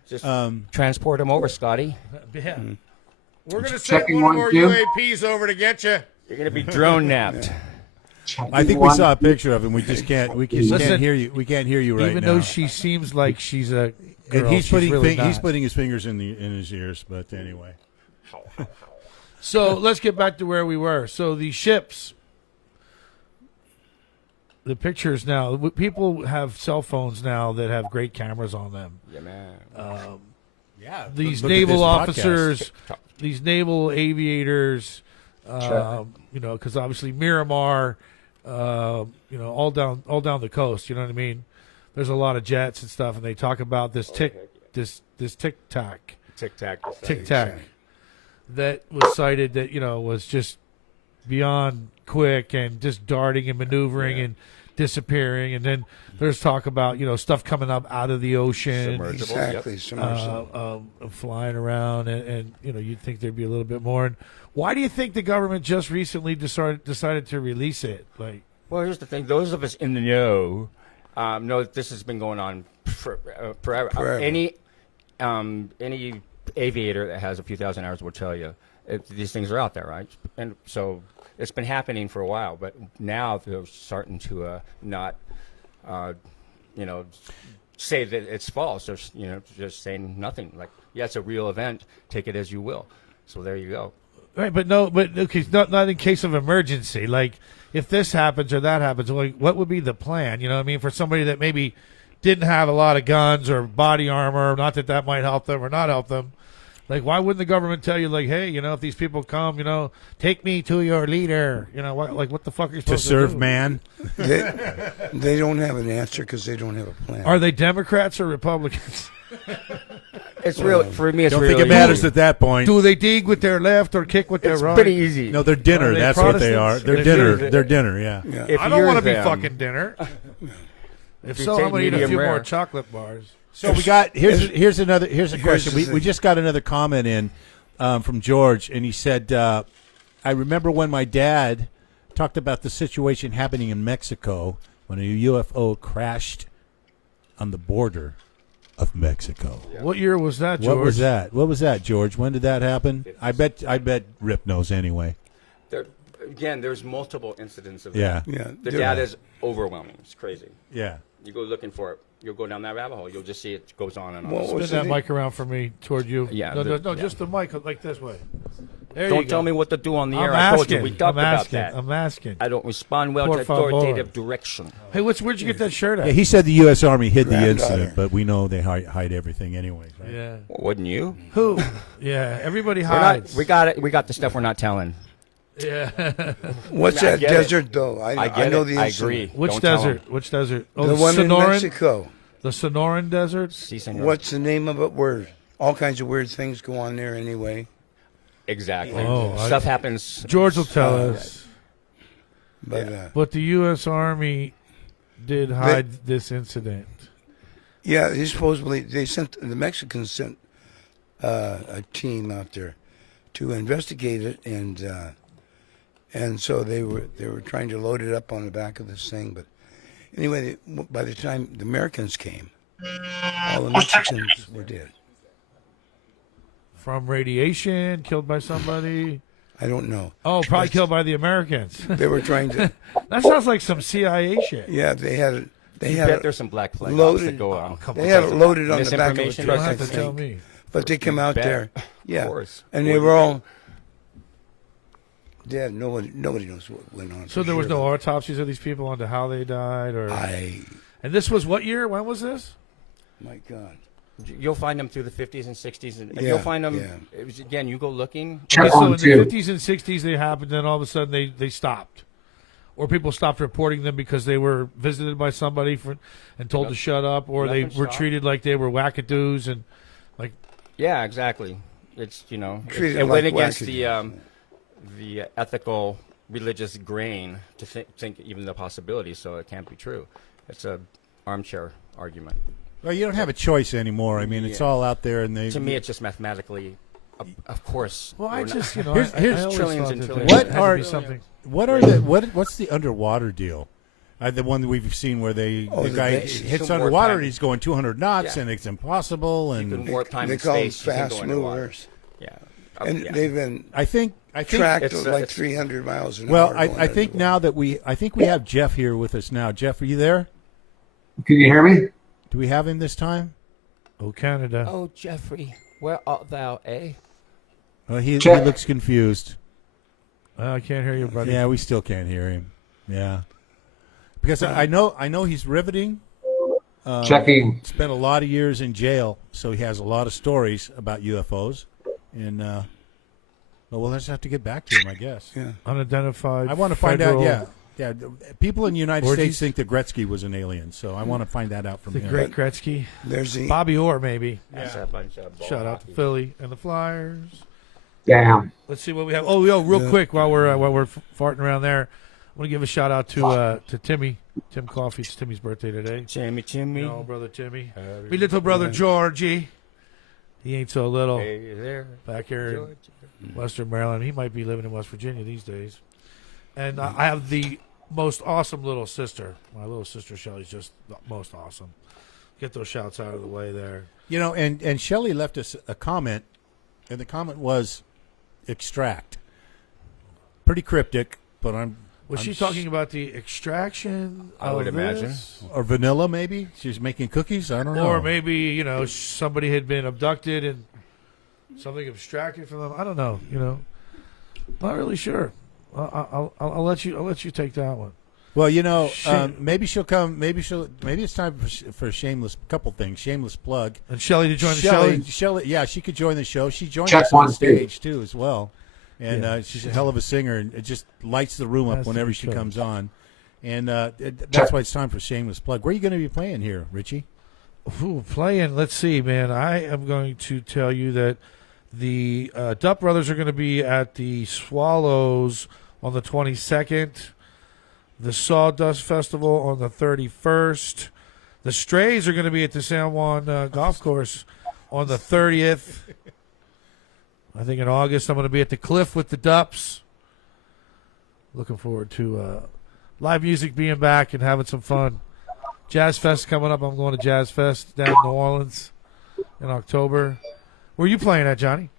Just transport him over, Scotty. Yeah. We're going to send one of our UAPs over to get you. You're going to be drone napped. I think we saw a picture of him. We just can't. We can't hear you. We can't hear you right now. Even though she seems like she's a girl, and he's putting really he's putting his fingers in his ears. But anyway. So let's get back to where we were. So the ships, the pictures now. People have cell phones now that have great cameras on them. Yeah, man. These naval officers, these naval aviators, because obviously Miramar, all down the coast. You know what I mean? There's a lot of jets and stuff, and they talk about this tic tac that was cited that was just beyond quick and just darting and maneuvering and disappearing, and then there's talk about stuff coming up out of the ocean, Exactly. Submersible. flying around, and you'd think there'd be a little bit more. And why do you think the government just recently decided to release it? Like, Well, here's the thing. Those of us in the know know that this has been going on forever. Forever. Any aviator that has a few thousand hours will tell you these things are out there, right? And so it's been happening for a while, but now they're starting to not, say that it's false. They're just saying nothing. Like, yeah, it's a real event. Take it as you will. So there you go. right, but okay, not in case of emergency. Like, if this happens or that happens, like, what would be the plan? You know what I mean? For somebody that maybe didn't have a lot of guns or body armor, not that might help them or not help them. Like, why wouldn't the government tell you, like, hey, if these people come, take me to your leader? What the fuck are you To supposed to serve do? man. They don't have an answer because they don't have a plan. Are they Democrats or Republicans? It's real for me. It's Don't really think it matters easy. at that point. Do they dig with their left or kick with their It's right? pretty easy. No, they're dinner. Are they That's what they are. Protestants? They're If dinner. you're- They're dinner. Yeah. Yeah. If I don't you're want to be them- fucking dinner. If you so, take I'm going to eat a medium few more rare. chocolate bars. So we got here's a question. the We thing. just got another comment in from George, and he said, "I remember when my dad talked about the situation happening in Mexico when a UFO crashed on the border of Mexico." What year was that, George? What was that? What was that, George? When did that happen? I bet Rip knows anyway. Again, there's multiple incidents of Yeah. that. Yeah, The there- data is overwhelming. It's crazy. Yeah. You go looking for it. You'll go down that rabbit hole. You'll just see it goes on and on. Well, Spin what's that the- mic around for me toward you. Yeah, No, the- just the mic like this way. There you Don't go. tell me what to do on the I'm air. I asking. told you. We talked I'm about asking. that. I'm asking. I don't respond well Por to favor. authoritative direction. Hey, where'd you get that shirt at? Yeah, he said the U.S. Army hid the Granddaughter. incident, but we know they hide everything anyways. Right? Yeah. Wouldn't you? Who? Yeah. Everybody We're hides. not, we got it. We got the stuff we're not telling. Yeah. What's I that get it. desert though? I get know it. the I incident. agree. Which Don't tell 'em. desert? Which desert? Oh, The one in Sonoran. Mexico. The Sonoran Desert. Si, senor. What's the name of it? Where all kinds of weird things go on there anyway. Exactly. Oh, Stuff happens. George will tell us. But But the U.S. Army did hide this incident. yeah, they supposedly the Mexicans sent a team out there to investigate it, and so they were trying to load it up on the back of this thing. But anyway, by the time the Americans came, all the Mexicans were dead. From radiation, killed by somebody. I don't know. Oh, probably killed by the Americans. They were trying to. That sounds like some CIA shit. Yeah, they had it. They You had bet it there's some black flag ops loaded. that go on. Come They had it loaded on the back of a Misinformation. You don't truck, I have to tell think. me. But they come out bet. there, yeah, course. and they were all dead. Nobody knows what went on. So for there was sure. no autopsies of these people onto how they died, or. I, And this was what year? When was this? my God. You'll find them through the 50s and 60s, and Yeah, you'll find them. yeah. It was, again, you go looking. Check So in on the two. 50s and 60s they happened, then all of a sudden they stopped. Or people stopped reporting them because they were visited by somebody and told to shut up, or they Nothing were stopped. treated like they were wackadoos and like. Yeah, exactly. It's Treated it went like against wackadoos. the ethical religious grain to think even the possibility. So it can't be true. It's a armchair argument. Well, you don't have a choice anymore. I mean, it's Yeah. all out there, and they. To me, it's just mathematically, of course. Well, I we're not- just Here's- I here's always trillions thought and that trillions. there What had to are- be something? What's the underwater deal? The one that we've seen where the the guy base. hits Some underwater wartime. and he's going 200 knots Yeah. and it's impossible. You can And warp time They and call them space. You can fast go underwater. movers, Yeah. and Yeah. they've been I think tracked It's, at like it's- 300 miles an well, hour. I going think underwater. now that we have Jeff here with us now. Jeff, are you there? Can you hear me? Do we have him this time? Oh, Canada. Oh, Jeffrey, where art thou, eh? Well, he Jeff. looks confused. I can't hear you, buddy. Yeah, we still can't hear him. Yeah, because I know he's riveting. Checking. Spent a lot of years in jail, so he has a lot of stories about UFOs. And well, we'll just have to get back to him, I guess. Yeah. Unidentified. I want to find out. federal- Yeah. People in the United Orgies? States think that Gretzky was an alien, so I want to find that out from The him. Great Gretzky. There's the Bobby Orr, maybe. That's a bunch of bull Shout out to hockey. Philly and the Flyers. Damn. Let's see what we have. Oh, real quick while we're farting around there, I want to give a shout out to Timmy Tim Coffey. It's Timmy's birthday today. Timmy. No, brother Timmy. Me little brother Georgie. He ain't so little. Hey there. Back here George. in Western Maryland. He might be living in West Virginia these days. And I have the most awesome little sister. My little sister Shelly's just the most awesome. Get those shouts out of the way there. You know, and Shelley left us a comment, and the comment was extract. Pretty cryptic, but Was she talking about the extraction? I would of imagine. this? or vanilla maybe? She's making cookies? I don't know. Or maybe, somebody had been abducted and something abstracted from them. I don't know, Not really sure. I'll let you take that one. Well, maybe she'll come. Maybe it's time for a shameless couple things. Shameless plug. And Shelley to join the show. Shelley, yeah, she could join the show. She joined Check us on 1, 2. stage too, as well. And Yeah. she's a hell of a singer, and it just lights the room up That's whenever the she show. comes on. And that's why it's time for shameless plug. Where are you going to be playing here, Richie? Ooh, playing. Let's see, man. I am going to tell you that the Duck Brothers are going to be at the Swallows on the 22nd. The Sawdust Festival on the 31st. The Strays are going to be at the San Juan Golf Course on the 30th. I think in August I'm going to be at the Cliff with the Dups. Looking forward to live music being back and having some fun. Jazz Fest coming up. I'm going to Jazz Fest down in New Orleans in October. Where are you playing at, Johnny?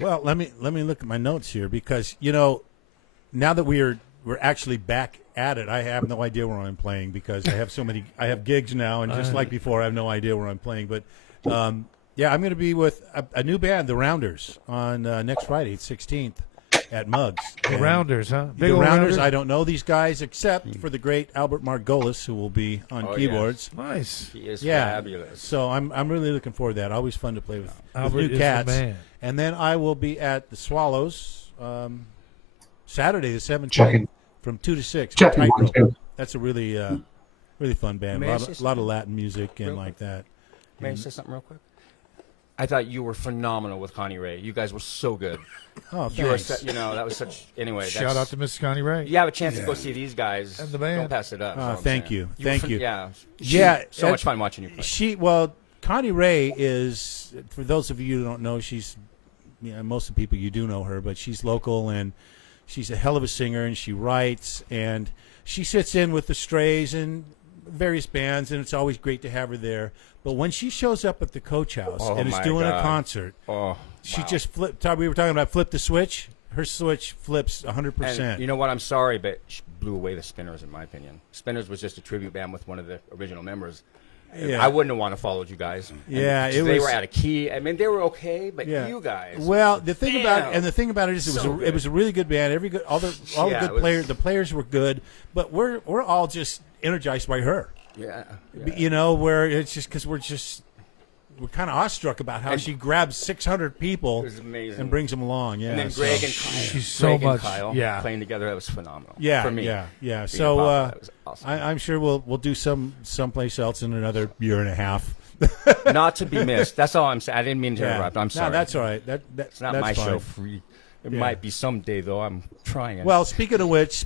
Well, let me look at my notes here because now that we're actually back at it, I have no idea where I'm playing because I have so many. I have gigs now, and just like before, I have no idea where I'm playing. But yeah, I'm going to be with a new band, the Rounders, on next Friday, 16th, at Muggs. The And Rounders, huh? The Big old Rounders. I don't know these guys except for the great Albert Margolis, who will be on Oh, keyboards. Nice. He is Yeah, fabulous. so I'm really looking forward to that. Always fun to play with Albert new is the cats. man. And then I will be at the Swallows Saturday the 17th Checking. from 2 to 6. Checking with 1, Tightrope. 2. That's a really fun band. May A I lot, say of, lot of Latin music and real like that. May I say something real quick? I thought you were phenomenal with Connie Ray. You guys were so good. Oh, You were, thanks. that was such. Anyway, Shout out to Miss Connie Ray. You have a chance to go see these guys. And the band. Don't pass it up. is all I'm Thank saying. you. were Thank you. Yeah. Yeah, So much fun watching you play. Connie Ray is, for those of you who don't know, she's, most of the people you do know her, but she's local and she's a hell of a singer and she writes and she sits in with the Strays and various bands and it's always great to have her there. But when she shows up at the Coach House Oh, and is my doing a God. concert, Oh, she wow. just flipped. We were talking about flip the switch. Her switch flips 100%. And you know what? I'm sorry, but she blew away the Spinners, in my opinion. Spinners was just a tribute band with one of the original members. Yeah. I wouldn't have wanted to follow you guys. And Yeah, it they was- were out of key. I mean, they were okay, but Yeah. you guys. Well, the thing about Damn. and the thing about it is So it was a really good band. All the Yeah, good it was- players. The players were good, but we're all just energized by her. yeah. Where it's just because we're kind of awestruck about how And- she grabs 600 people It was amazing. and brings them along. Yeah, And then so- Greg and Kyle. She's so Greg and much- Kyle yeah. playing together. That was phenomenal. yeah, For me. yeah. Being So a pop, that was awesome. I'm sure we'll do someplace else in another year and a half. Not to be missed. That's all I'm saying. I didn't mean to interrupt. I'm sorry. No, that's all right. It's not that's my fine. show. Free. It Yeah. might be someday, though. I'm trying. Well, speaking of which,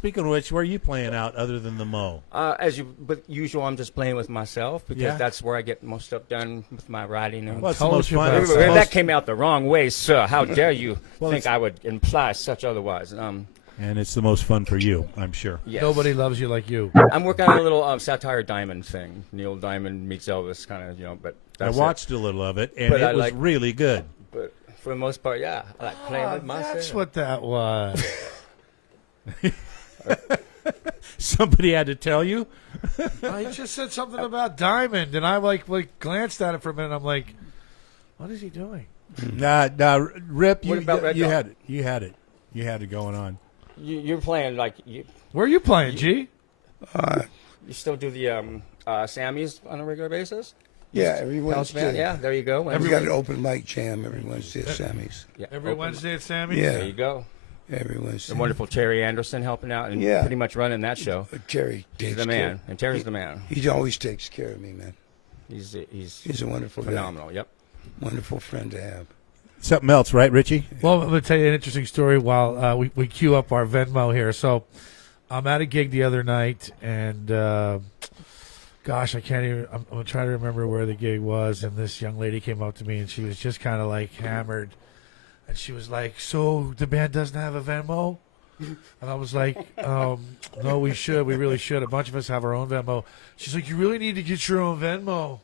where are you playing out other than the Mo? But usual, I'm just playing with myself because Yeah. that's where I get most stuff done with my writing. And Well, it's the Told most you fun. about it's it. the that most- came out the wrong way, sir. How dare you Well, think it's- I would imply such otherwise? and it's the most fun for you, I'm sure. Yes. Nobody loves you like you. I'm working on a little satire Diamond thing. Neil Diamond meets Elvis, kind of, but I that's watched a little of it, and But it I was like- really good. it. But for the most part, yeah, I like playing with myself. That's what that was. Somebody had to tell you. I just said something about Diamond, and I like glanced at it for a minute. I'm like, what is he doing? Nah, Rip, What about Red you Dog? had it going on. You're playing like you Where are you playing, G? still do the Sammys on a regular basis. Yeah, every House band? Wednesday. Yeah, there you go. We got an open mic jam every Wednesday at Sammy's. Yeah, Every open- Wednesday at Sammy's? Yeah. There you go. Every Wednesday. The wonderful Terry Anderson helping out and Yeah. pretty much running that show. Terry He's takes the man, care. and Terry's the man. He always takes care of me, man. He's He's a wonderful phenomenal. Yep. guy. Wonderful friend to have. Something else, right, Richie? Well, I'm going to tell you an interesting story while we queue up our Venmo here. So I'm at a gig the other night, and gosh, I can't even. I'm gonna try to remember where the gig was. And this young lady came up to me, and she was just kind of like hammered, and she was like, "So the band doesn't have a Venmo?" And I was like, "No, we should. We really should. A bunch of us have our own Venmo." She's like, "You really need to get your own Venmo."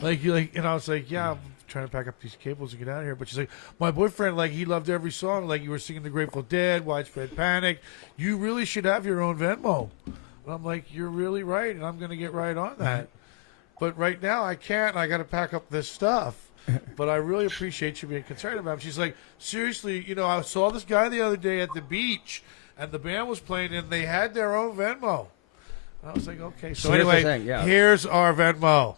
And I was like, "Yeah, I'm trying to pack up these cables and get out of here." But she's like, "My boyfriend, like, he loved every song. Like, you were singing the Grateful Dead, Widespread Panic. You really should have your own Venmo." And I'm like, "You're really right, and I'm going to get right on that. But right now, I can't. I got to pack up this stuff. But I really appreciate you being concerned about it." She's like, "Seriously, I saw this guy the other day at the beach, and the band was playing, and they had their own Venmo." And I was like, "Okay." So here's the anyway, thing, yeah. here's our Venmo.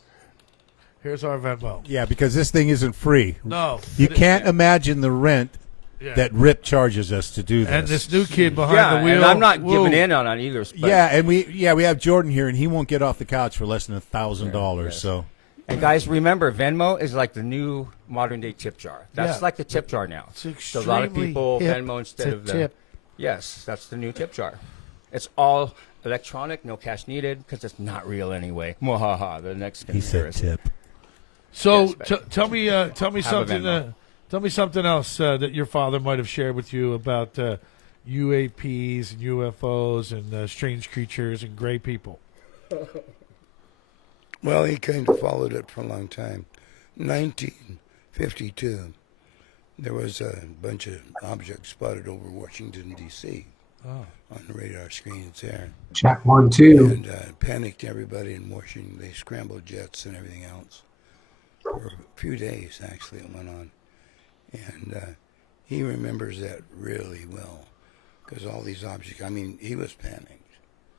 Here's our Venmo. Yeah, because this thing isn't free. No. You can't imagine the rent Yeah. that Rip charges us to do this. And this new kid behind the wheel. and I'm not whoa. giving in on either. But, Yeah, and we have Jordan here, and he won't get off the couch for less than $1,000. yes. So And guys, remember, Venmo is like the new modern day tip jar. That's Yeah. like the tip jar now. It's So a lot of extremely people hip Venmo instead to of the tip. Yes, that's the new tip jar. It's all electronic, no cash needed, because it's not real anyway. Mwahaha, the next he said conspiracy. tip. So Yes, but- tell me Have a something. Venmo. Tell me something else that your father might have shared with you about UAPs and UFOs and strange creatures and gray people. Well, he kind of followed it for a long time. 1952, there was a bunch of objects spotted over Washington, D.C. On the radar screens there. Check 1, 2. And panicked everybody in Washington. They scrambled jets and everything else. For a few days, actually, it went on. And he remembers that really well. Because all these objects, he was panicked.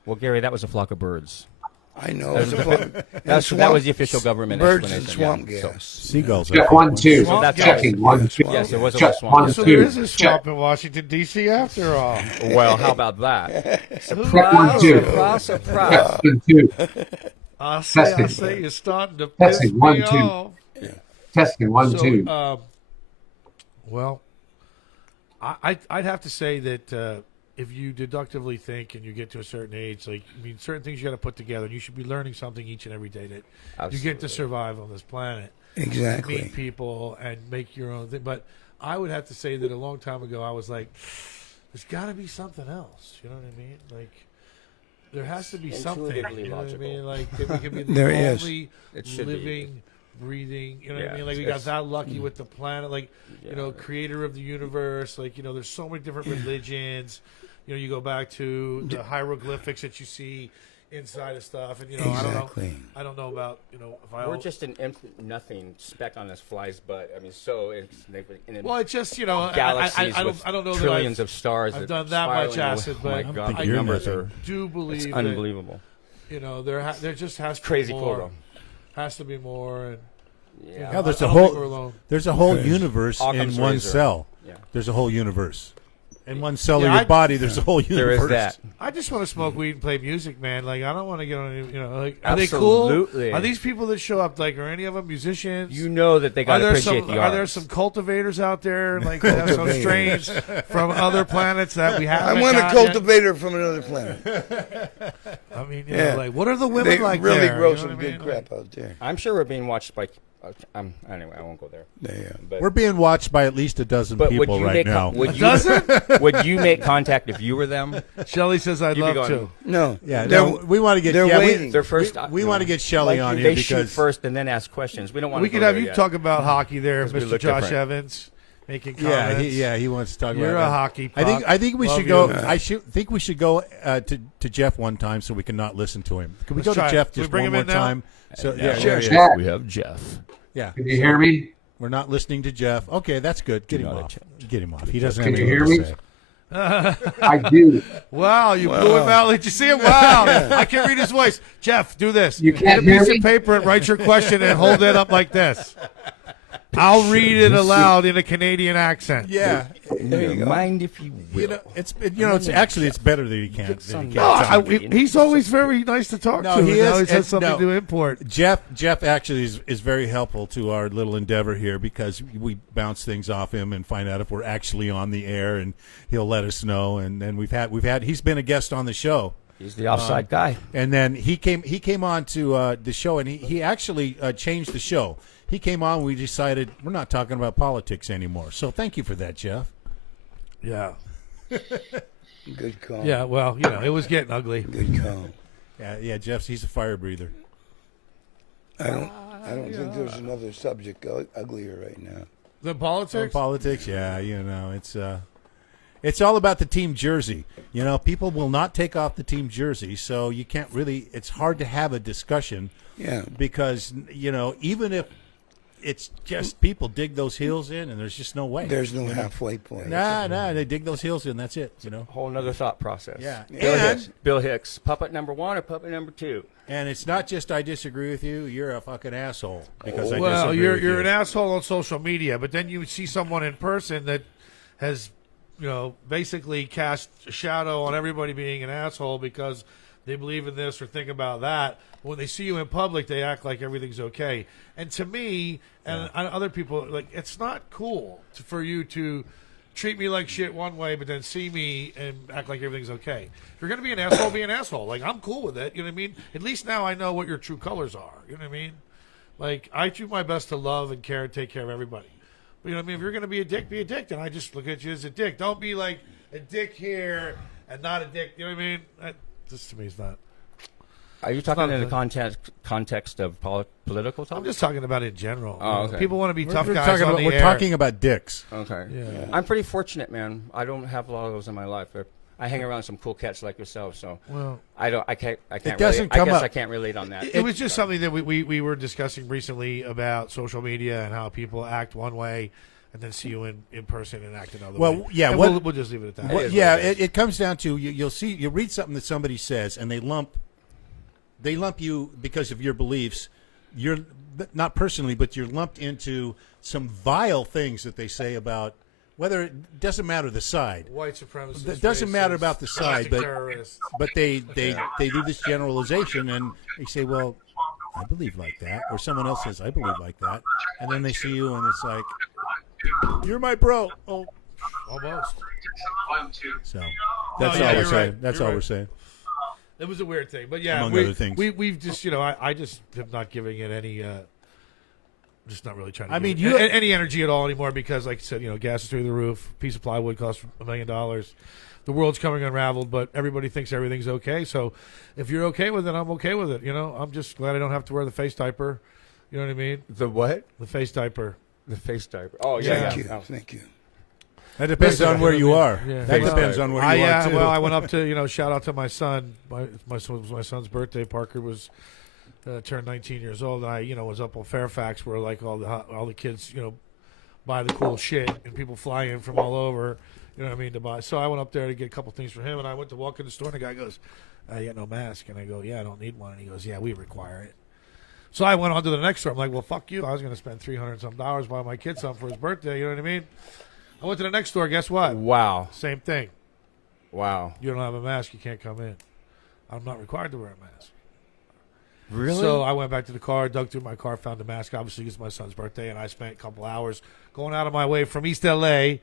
Well, Gary, that was a flock of birds. I know. That was the official government birds and explanation. swamp yeah. So- gas. Seagulls. Check 1, 2. Swamp that's gas. Checking 1, 2. Yes, it was a Check swamp. 1, So 2. there is a swamp Check. in Washington, D.C. after all. Well, how about that? Check 1, Surprise, 2. surprise, surprise. Check 1, 2. I Testing. say, you're starting to piss Testing. me 1, 2. off. Testing 1, 2. Well, I'd have to say that if you deductively think and you get to a certain age, certain things you got to put together. You should be learning something each and every day that you get to survive on this planet. Exactly. Meet people and make your own thing. But I would have to say that a long time ago, I was like, there's got to be something else. You know what I mean? Like, there has to be something. Intuitively You know what I logical. mean? Like, that we can be the There is. only It should be. living, breathing. You know what I Yeah, mean? Like, we got that lucky with the planet. Like, creator of the universe. Like, there's so many different religions. You go back to the hieroglyphics that you see inside of stuff, and Exactly. I don't know about if I. We're just an empty nothing speck on this fly's butt. So it's Well, it's just galaxies I with don't know trillions that of stars. I've that done that much spiraling acid, away. but Oh my God, think the you're numbers nothing. are do believe it's unbelievable. that there just has to Crazy be cool, more. though. Has to be more, and Yeah, there's I a don't think we're whole alone. universe Occam's in one razor. cell. Yeah. There's a whole universe. In one cell Yeah, of your I- body, there's a whole universe. There is that. I just want to smoke weed and play music, man. Like, I don't want to get on. Are they cool? Absolutely. Are these people that show up? Like, are any of them musicians? You know that they got to appreciate the Are art. there some cultivators out there like that have some strains from other planets that we haven't? I want a got yet? cultivator from another planet. I mean, Yeah. like, what are the women They like really there? grow You know some what I good mean? crap out there. I'm sure we're being watched by. Anyway, I won't go there. Yeah. But, We're being watched by at least a dozen but would people you right make now. would you Does it? would you make contact if you were them? Shelly says I'd You'd be love going, to. No. Yeah, They're- no, we want to get. they're Yeah, waiting. They're first. we want to get Shelly on here They shoot because first and then ask questions. We don't want. We to could go have there you yet. talk about hockey there, 'Cause we Mr. look Josh different. Evans, making comments. he wants to talk You're about a that. hockey I think we Love should go. you. Think we should go to Jeff one time so we can not listen to him. Can we Let's go try to it. Jeff Can we just bring one him more in now? time? So Yeah, yeah, sure. yeah, Jeff. We have Jeff. yeah. Can you hear me? We're not listening to Jeff. Okay, that's good. Get him not a off. chance. Get him off. He doesn't Can have you anything hear to me? say. I do. Wow, you blew him out. Did you see it? Wow. I can't read his voice. Jeff, do this. You Get can't a hear piece me? of paper and write your question and hold it up like this. I'll read it aloud in a Canadian accent. Yeah. There you mind if you will. You know, it's better that he can't. That he No, can't he's always very nice to talk No, to. he He is, always has and- something no. to import. Jeff actually is very helpful to our little endeavor here because we bounce things off him and find out if we're actually on the air, and he'll let us know. And then we've had he's been a guest on the show. He's the offside guy. And then he came on to the show, and he actually changed the show. He came on. We decided we're not talking about politics anymore. So thank you for that, Jeff. Yeah. Good call. Yeah, well, you know, it was getting ugly. Good call. Yeah. He's a fire breather. I don't think there's another subject uglier right now. The politics? Politics, yeah. It's all about the team jersey. You know, people will not take off the team jersey, so you can't really. It's hard to have a discussion. Yeah. Because even if it's just people dig those heels in, and there's just no way. There's no halfway point. Nah, they dig those heels in. That's it. Whole nother thought process. Yeah. Bill Hicks, puppet number 1 or puppet number 2? And it's not just I disagree with you. You're a fucking asshole because I Well, disagree with you're you. an asshole on social media, but then you see someone in person that has, basically cast a shadow on everybody being an asshole because they believe in this or think about that. When they see you in public, they act like everything's okay. And to me and other people, like, it's not cool for you to treat me like shit one way, but then see me and act like everything's okay. If you're going to be an asshole, be an asshole. Like, I'm cool with it. You know what I mean? At least now I know what your true colors are. You know what I mean? Like, I do my best to love and care and take care of everybody. But, you know what I mean? If you're going to be a dick, be a dick. Then I just look at you as a dick. Don't be like a dick here and not a dick. You know what I mean? This to me is not. Are you talking in the not context of political talk? I'm just talking about in general. Oh, okay. People want to be tough We're guys talking on about, the we're air. talking about dicks. Okay. Yeah. I'm pretty fortunate, man. I don't have a lot of those in my life. I hang around some cool cats like yourself, so Well, I can't. It doesn't relate. come I guess up. I can't relate on that. it was just something that we were discussing recently about social media and how people act one way and then see you in person and act another way. Well, yeah, And what- we'll just leave it at that. It is Yeah, what it is. it comes down to you read something that somebody says, and they lump you because of your beliefs. You're not personally, but you're lumped into some vile things that they say about whether it doesn't matter the side. White supremacists. It doesn't matter about the side, domestic but terrorists. they do this generalization, and they say, well, I believe like that, or someone else says I believe like that, and then they see you and it's like, you're my bro. Oh, Almost. so that's yeah, all we're you're saying. right. That's You're all right. we're saying. It was a weird thing, but yeah, Among other things. we've just I just am not giving it any. Just not really trying to. I give mean, it any energy at all anymore because, like I said, gas is through the roof. A piece of plywood costs $1 million. The world's coming unraveled, but everybody thinks everything's okay. So, if you're okay with it, I'm okay with it. I'm just glad I don't have to wear the face diaper. You know what I mean? The what? The face diaper. The face diaper. Oh yeah. Thank you. Oh. Thank you. That depends Listen, on where you are. Yeah. That Well, depends on where you are too. Well, I went up to shout out to my son. My son's birthday. Parker was turned 19 years old. And I was up on Fairfax where like all the kids buy the cool shit and people fly in from all over. You know what I mean to buy. So I went up there to get a couple things for him, and I went to walk in the store, and the guy goes, "I got no mask," and I go, "Yeah, I don't need one." And he goes, "Yeah, we require it." So I went on to the next store. I'm like, "Well, fuck you! I was going to spend $300 some buy my kid something for his birthday." You know what I mean? I went to the next store. Guess what? Wow. Same thing. Wow. You don't have a mask, you can't come in. I'm not required to wear a mask. Really? So I went back to the car, dug through my car, found the mask. Obviously, it's my son's birthday, and I spent a couple hours going out of my way from East L.A.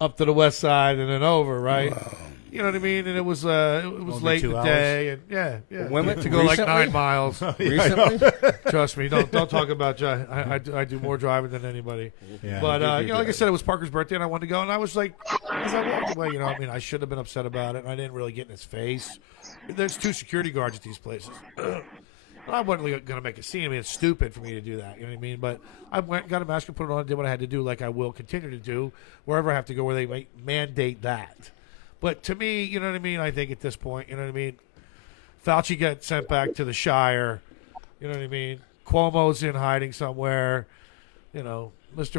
up to the west side and then over, right? Wow. You know what I mean? And it was late in 2 the hours? day, and yeah, Women- to go like recently? 9 miles. Recently? Trust me, don't talk about I do more driving than anybody. Yeah. But like I said, it was Parker's birthday, and I wanted to go, and I was like, as I walked away, I mean, I should have been upset about it, and I didn't really get in his face. There's 2 security guards at these places. I wasn't going to make a scene. I mean, it's stupid for me to do that. You know what I mean? But I went, got a mask and put it on, did what I had to do, like I will continue to do wherever I have to go, where they might mandate that. But to me, you know what I mean? I think at this point, you know what I mean? Fauci got sent back to the Shire. You know what I mean? Cuomo's in hiding somewhere. Mr.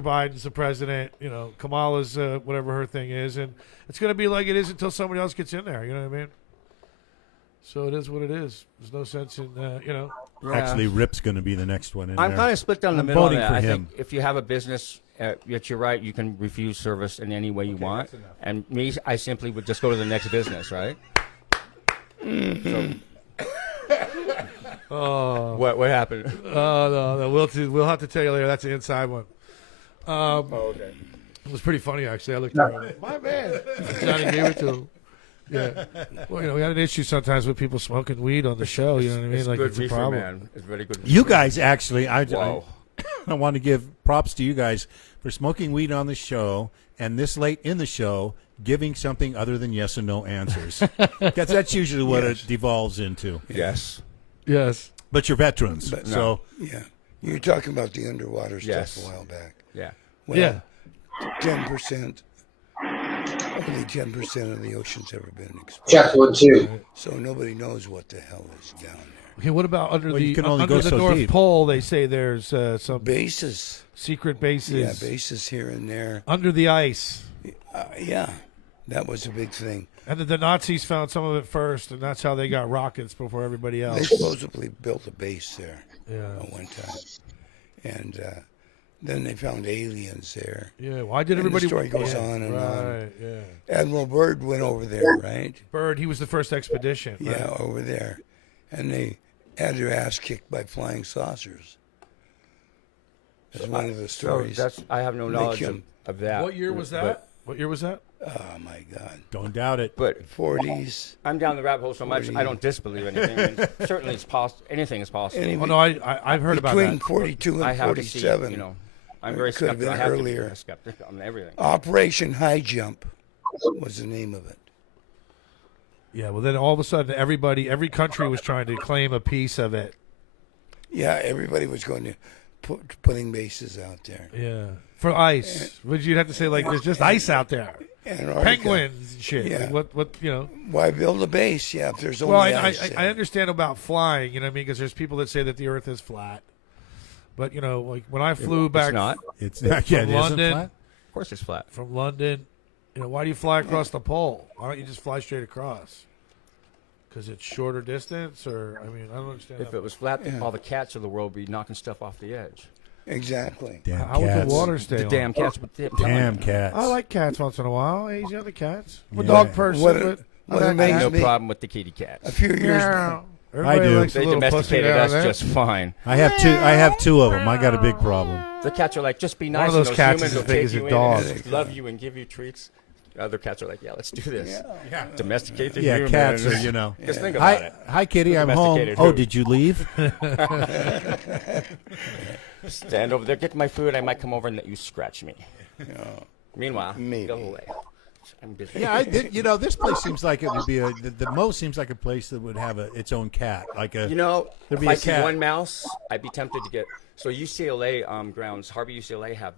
Biden's the president. Kamala's whatever her thing is. And it's going to be like it is until somebody else gets in there. You know what I mean? So it is what it is. There's no sense in, Actually, Rip's going to be the next one in I'm there. kind of split down the I'm middle on voting that. for I him. think if you have a business, yet you're right, you can refuse service in any way you want. And me, I simply would just go to the next business, right? Oh, What happened? no. We'll have to tell you later. That's an inside one. Okay. It was pretty funny, actually. I looked at him. My man. Johnny gave it to him. Yeah. Well, we had an issue sometimes with people smoking weed on the show. You know what I mean? It's Like, good it's a reefer, problem. man. It's very good. You reefer. guys actually, I Whoa. want to give props to you guys for smoking weed on the show and this late in the show giving something other than yes and no answers. Because that's usually what it devolves into. Yes. Yes. But you're veterans, But- so Yeah. You were talking about the underwater Yes. stuff a while back. Yeah. Well, Yeah. 10%. Only 10% of the ocean's ever been explored. Check 1, 2. So nobody knows what the hell is down there. Okay, what about under Well, you the can only under go the so North deep. Pole? They say there's some Bases. secret bases Yeah, bases here and there. under the ice. Yeah, that was a big thing. And then the Nazis found some of it first, and that's how they got rockets before everybody They else. supposedly built a base there Yeah. at one time. And then they found aliens there. Yeah. Why did And the everybody? story goes yeah, on and on. right, Yeah. Admiral Byrd went over there, right? Bird. He was the first expedition. Right? Yeah, over there. And they had their ass kicked by flying saucers. That's one of the So stories. I have no They knowledge killed- of that. What year was that? What year was that? Oh, my God. don't doubt it. But 40s. I'm down the rabbit hole so much, I don't disbelieve anything. I mean, certainly, it's possible. Anything is possible. Any- Oh no, I've heard about Between that. 42 and I have to see. 47. You know, I'm very It could have skeptical. I been have to earlier. be skeptical on everything. Operation High Jump was the name of it. Yeah. Well, then all of a sudden, every country was trying to claim a piece of it. Yeah, everybody was going to putting bases out there. Yeah. For ice, would you have to say like there's just ice out there? Antarctica. Penguins and shit. Yeah. Like, what you know? Why build a base? Yeah, if there's only Well, ice I there. understand about flying. You know what I mean? Because there's people that say that the Earth is flat. But you know, like when I flew back It's not. It's not. Yeah, it isn't London. flat. Of course, it's flat. from London, you know, why do you fly across the pole? Why don't you just fly straight across? Because it's shorter distance, or I mean, I don't understand. If that. it was flat, all the cats of the world would be knocking stuff off the edge. Exactly. Damn How would cats. the water stay The on? damn cats would Damn cats. I like cats once in a while. Easy on the cats. I'm a Yeah. dog person. What- but what I it like makes cats. No me- problem with the kitty A cats. few years Meow. Everybody I do. likes a They little pussy domesticated down us there. just fine. I have two of them. I got a big problem. The cats are like, just be One nice. of and those cats humans is as will big take as a you in dog. and love you and give you treats. Other cats are like, yeah, let's do this. Yeah. Domesticate the Yeah, human. cats are, you know. Just think about Hi, it. hi, kitty. I'm home. Domesticated Oh, who? did you leave? Stand over there, get my food. I might come over and let you scratch me. Meanwhile, Maybe. go away. I'm busy. Yeah, this place seems like it would be the most seems like a place that would have its own cat, like a. You know, There'd if be I a see cat. one mouse, I'd be tempted to get. So UCLA grounds, Harvey UCLA have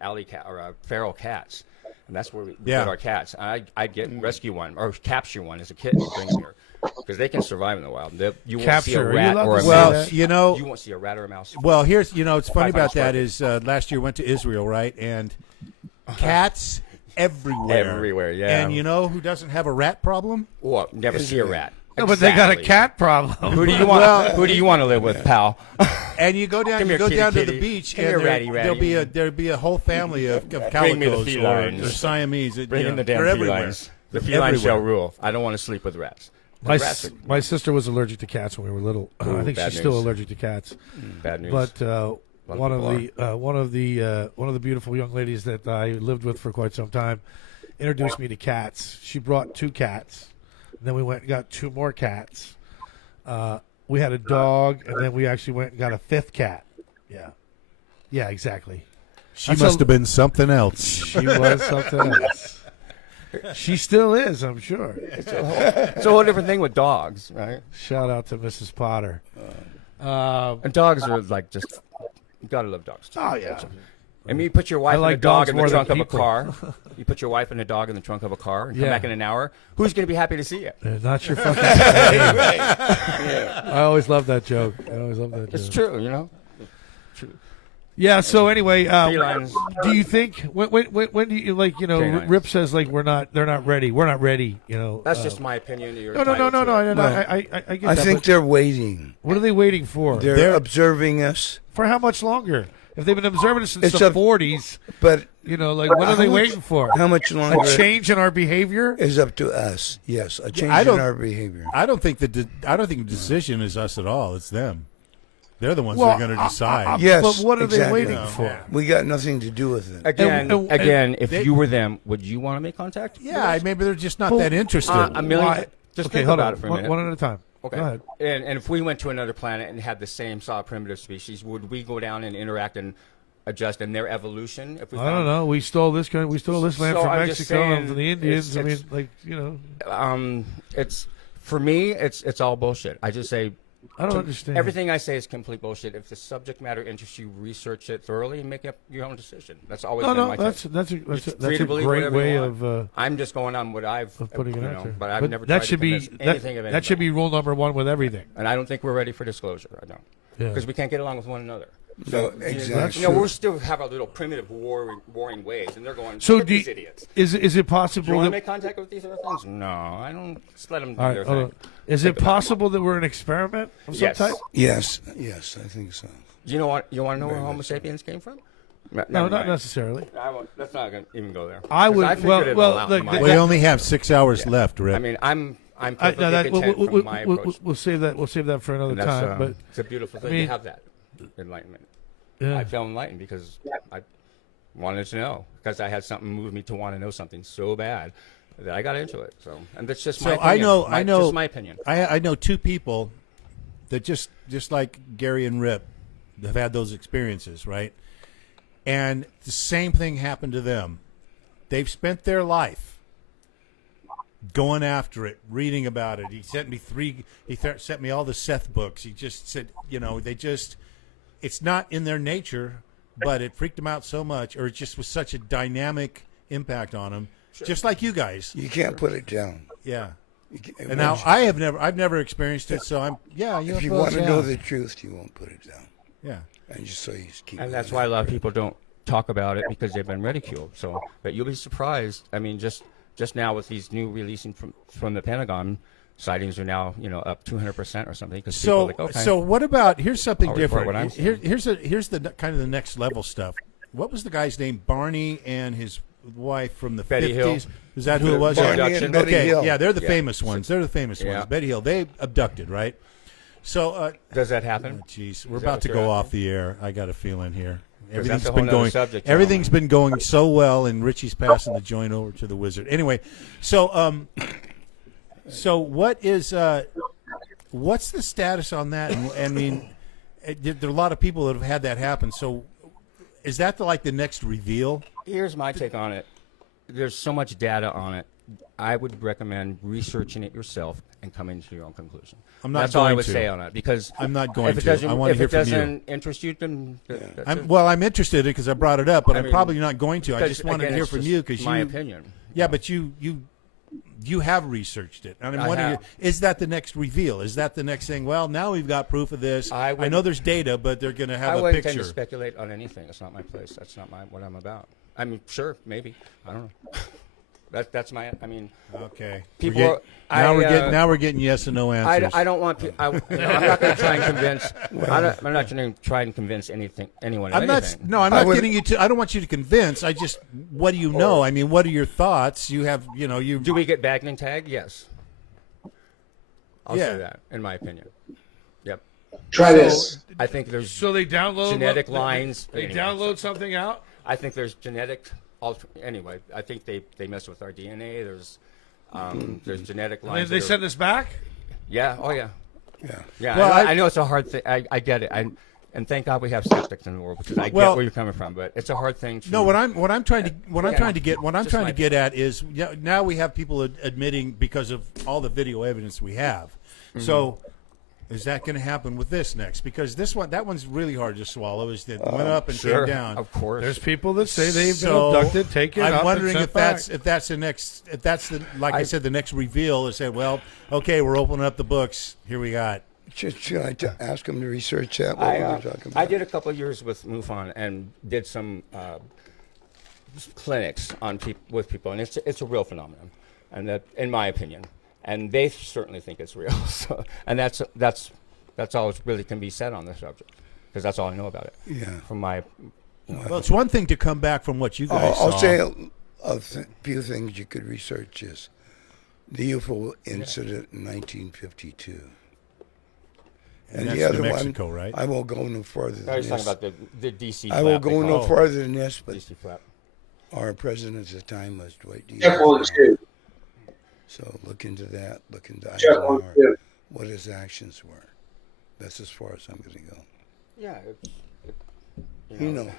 alley cat or feral cats, and that's where we Yeah. put our cats. And I'd get rescue one or capture one as a kitten and bring them here because they can survive in the wild. You won't see a Capture. Are you rat allowed or to a say Well, that? mouse. you know, You won't see a rat or a mouse. well, here's it's funny Five about that minutes is last year went to Israel, right, and cats everywhere, Everywhere, yeah. And you know who doesn't have a rat problem? Or never see a rat. No, but they got a Exactly. cat problem. Who do you want? Who do you want to live with, pal? And you go down, Come you here, go kitty, down to kitty. the beach, Come and here, ratty, ratty. there'll be a whole family of Bring me the calicos or felines. Siamese. Bring in the damn they're everywhere. felines. The felines Everywhere. shall rule. I don't want to sleep with rats. The My, rats my sister was allergic to cats when we were little. I think bad she's still news. allergic to cats. Bad news. But of one of people the beautiful young ladies that I lived with for quite some time introduced me to cats. She brought 2 cats. And then we went and got 2 more cats. We had a dog, and then we actually went and got a 5th cat. Yeah, exactly. She must have been something else. She was something else. She still is, I'm sure. It's a whole different thing with dogs, right? Shout out to Mrs. Potter. And dogs are like just you gotta love dogs. Too. Oh yeah. I mean, you put your wife like and a dog dogs in the more than trunk of a people. car. You put your wife and a dog in the trunk of a car and come Yeah. back in an hour. Who's going to be happy to see you? Not your fucking I always love that joke. I always love that joke. It's true, you know. True. Yeah. So anyway, Felines. do you think when do you like Canines. Rip says like they're not ready. We're not ready. That's just my opinion. You're No. entitled to it. I get I that, think but they're waiting. what are they waiting for? They're observing us. For how much longer? If they've been observing us since It's the a- 40s, But like what are they waiting for? how much longer A change in our behavior? is up to us? Yes, a change I in don't- our behavior. I don't think the decision is us at all. It's them. They're the ones that are going to decide. Yes, But what are exactly. they waiting for? We got nothing to do with it. Again, if they- you were them, would you want to make contact? Yeah, maybe they're just not Well, that interested. A million. Why? Just Okay, think hold about on. it for a minute. One at a time. Okay. Go ahead. And if we went to another planet and had the same saw primitive species, would we go down and interact and adjust in their evolution? If we I don't know. We stole this land So from I'm just Mexico and saying from the Indians. it's- It's for me. It's all bullshit. I just say I don't understand. everything I say is complete bullshit. If the subject matter interests you, research it thoroughly and make up your own decision. That's always been my that's take. that's a, You're that's a, free that's to a believe great whatever you way want. of I'm just going on what I've putting it out there. but I've But never that tried should to be convince anything of that should be anybody. rule number one with everything. And I don't think we're ready for disclosure. I don't. Yeah. Because we can't get along with one another. No, So, exactly. we still have our little primitive warring ways, and they're going. So "Look at do these idiots. is it Do you possible want to that make contact with these other things? No, I don't. Just let them do all right, their hold thing. on. Is it possible that we're an experiment of some Yes. type? Yes, I think so. You know what? You want to know where Homo sapiens came from? No, Never not mind. necessarily. I won't, let's not gonna even go there. I 'Cause would- figured well- it well, all out look, in my that- We mind. only have 6 hours left, Rip. I mean, I'm No, perfectly that, content from my approach. we'll save that. We'll save that for another And that's, time. But it's a beautiful thing mean- to have that enlightenment. yeah. I felt enlightened because I wanted to know, because I had something move me to want to know something so bad that I got into it. So, and that's just my So opinion. I know, just my opinion. I know two people that just like Gary and Rip have had those experiences, right? And the same thing happened to them. They've spent their life going after it, reading about it. He sent me sent me all the Seth books. He just said, it's not in their nature, but it freaked them out so much, or it just was such a dynamic impact on them, just like you guys. You can't put it down. Yeah. You And now I've never experienced it, so I'm if you want to know the truth, you won't put it down. yeah. And just so you just keep. And it that's in why a there. lot of people don't talk about it, because they've been ridiculed. So, but you'll be surprised. I mean, just now with these new releasing from the Pentagon, sightings are now up 200% or something. Because people are So like, okay. so what about here's something I'll report what I'm different. seeing. Here's the kind of the next level stuff. What was the guy's name? Barney and his wife from the Betty 50s. Hill. Is that who it was? Barney Abduction. and Betty Okay, Hill. yeah, they're the Yeah. famous ones. They're the famous Yeah. ones. Betty Hill. They abducted, right? So, Does that happen? jeez, we're Is that about what to you're go asking? off the air. I got a feeling here. that's a whole nother subject, Everything's been going so well, and Richie's passing the joint over to the wizard. Anyway, so what is what's the status on that? And I mean, there are a lot of people that have had that happen. So, is that like the next reveal? Here's my take on it. There's so much data on it. I would recommend researching it yourself and coming to your own conclusion. I'm not That's all I going would to. say on it, because I'm not going if it to. doesn't, I want to if hear it from you. doesn't interest you, then that's it. I'm interested because I brought it up, but I I'm mean, probably not going to. I Because, just wanted to again, hear it's from just you because my opinion. Yeah, but you have researched it, and I'm I wondering, have. is that the next reveal? Is that the next thing? Well, now we've got proof of this. I I know there's data, but they're going to have I a wouldn't tend picture. to speculate on anything. It's not my place. That's not what I'm about. I mean, sure, maybe. I don't know. That's my. I mean, Okay. People We're are- getting, now we're getting yes and no answers. I don't want. I'm not going to try and convince. I'm not going to try and convince anyone. Of I'm not. anything. No, I'm I not would- getting you to. I don't want you to convince. I just. What do you know? I mean, what are your thoughts? You have. You. Do we get bagged and tagged? Yes. I'll Yeah. say that, in my opinion. Yep. Try this. I think there's. So they download Genetic lines. They Anyway, download something out. I think there's genetic. Anyway, I think they mess with our DNA. There's genetic lines. They that are- send us back. Yeah. Oh yeah. Yeah. Yeah. Well, I know it's a hard thing. I get it. And thank God we have skeptics in the world, because I get Well- where you're coming from. But it's a hard thing to. No, what I'm trying to Just my- get at is now we have people admitting because of all the video evidence we have. Mm-hmm. So is that going to happen with this next? Because that one's really hard to swallow. Is that went up and Sure. came down. Of course. There's people that say they've So, been abducted, taken I'm up, wondering and if sent that's the next like I said, the next reveal is said, well, okay, we're opening up the books. Here we got Should I ask him to research that? What we were talking about? I did a couple of years with MUFON and did some clinics on with people, and it's a real phenomenon, and that, in my opinion, and they certainly think it's real. So, and that's all that really can be said on the subject, because that's all I know about it. Yeah. From my. Well, it's one thing to come back from what you guys I'll saw. say a few things you could research is the UFO incident in 1952. And that's the other New Mexico, one, right? I won't go no further I than was this. talking about the DC. I will flap, they go call no it. farther than this, but DC flap. our president at the time was Dwight D. Jeff wants Eisenhower. to. So look into that. Look into Jeff wants Eisenhower, to. what his actions were. That's as far as I'm going to go. Yeah, He knows.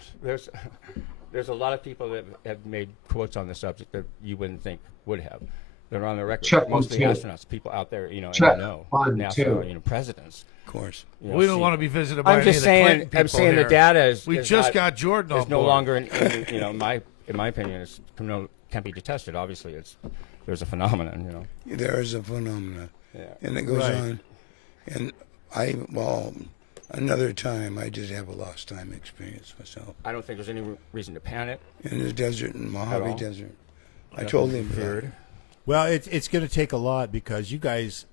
There's a lot of people that have made quotes on the subject that you wouldn't think would have. They're on the record. Check Mostly 1, 2. astronauts, people out there, in Check the know, 1, NASA, 2. Presidents. Of course. We don't want to be visited by I'm any just of the saying. Clinton people I'm saying here. the data is. We is just not, got Jordan on is no board. longer, in my opinion, it's can't be detested. Obviously, there's a phenomenon. There is a phenomenon. Yeah. And it goes Right. on. And another time I did have a lost time experience myself. I don't think there's any reason to panic. In the desert, in Mojave all? Desert. I told him Feared. Well, it's going to take a lot because you guys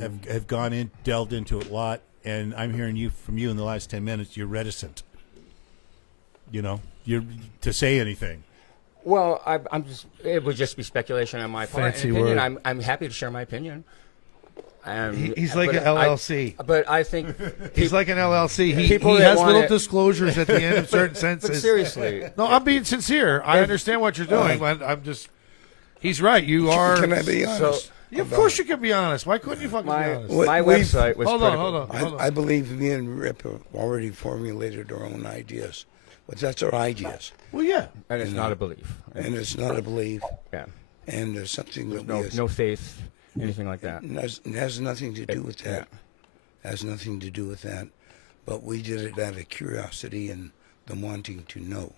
have delved into it a lot, and I'm hearing from you in the last 10 minutes. You're reticent. You're to say anything. Well, I'm just. It would just be speculation on my part. Fancy and opinion. word. I'm happy to share my opinion. He's like but an LLC. But I think He's like an LLC. He People that has want little it- disclosures at the end of certain but sentences. seriously, No, I'm being sincere. I understand what you're doing, but I'm just. He's right. You are. Can I be honest? Yeah, of course you can be honest. Why couldn't you fucking be my honest? my We've- website was. Hold on, critical. hold on. I believe me and Rip have already formulated our own ideas. But that's our ideas. Well, yeah. And it's not a belief. And it's not a belief. Yeah. And there's something that No, we no faith, anything like that. It has nothing to do with that. Has nothing to do with that. But we did it out of curiosity and the wanting to know.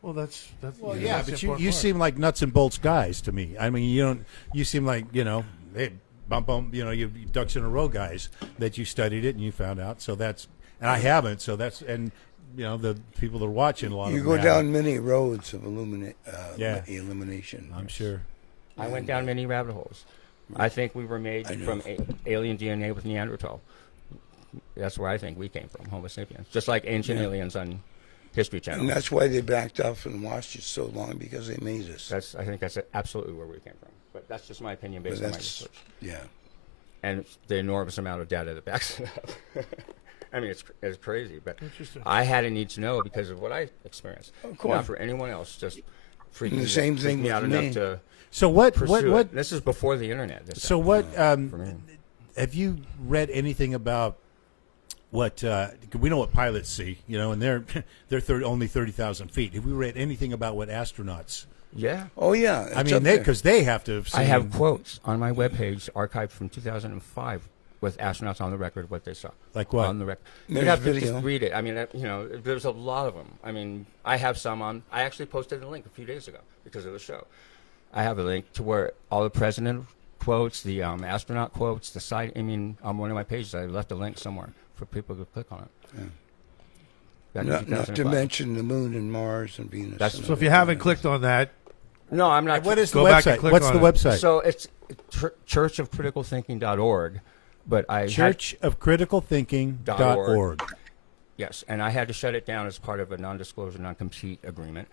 Well, that's Well, you know, yeah, that's the but you important part. seem like nuts and bolts guys to me. I mean, you don't. You seem like hey, bump, you ducks in a row guys that you studied it and you found out. So that's, and I haven't. So that's, and the people that are watching a lot. You of go them down have. many roads of Yeah. elimination. I'm sure. I went down many rabbit holes. I think we were made I know. from alien DNA with Neanderthal. That's where I think we came from, Homo sapiens. Just like ancient aliens on History Channel. And that's why they backed off and watched it so long, because they made us. I think that's absolutely where we came from. But that's just my opinion based on my research. Yeah. And the enormous amount of data that backs it up. I mean, it's crazy, but Interesting. I had a need to know because of what I experienced. Of course. Not for anyone else, just freaking the same thing me out with enough me. to So what? pursue What? it. This is before the internet. So what? for me. Have you read anything about what we know what pilots see, and they're only 30,000 feet. Have we read anything about what astronauts? Yeah. Oh, yeah. I it's mean, up there. because they have to have seen. I have quotes on my webpage archived from 2005 with astronauts on the record what they saw. Like what? On the record. There's You'd have to video. just read it. I mean, there's a lot of them. I mean, I have some on. I actually posted a link a few days ago because of the show. I have a link to where all the president quotes, the astronaut quotes, the site. I mean, on one of my pages, I left a link somewhere for people to click on it. Back in Not to 2005. mention the moon and Mars and Venus. That's- and So if you haven't clicked on that, No, I'm not. What is the Go back and website? click What's on the it. website? So it's churchofcriticalthinking.org, but I had, churchofcriticalthinking.org. yes, and I had to shut it down as part of a non-disclosure, non-compete agreement.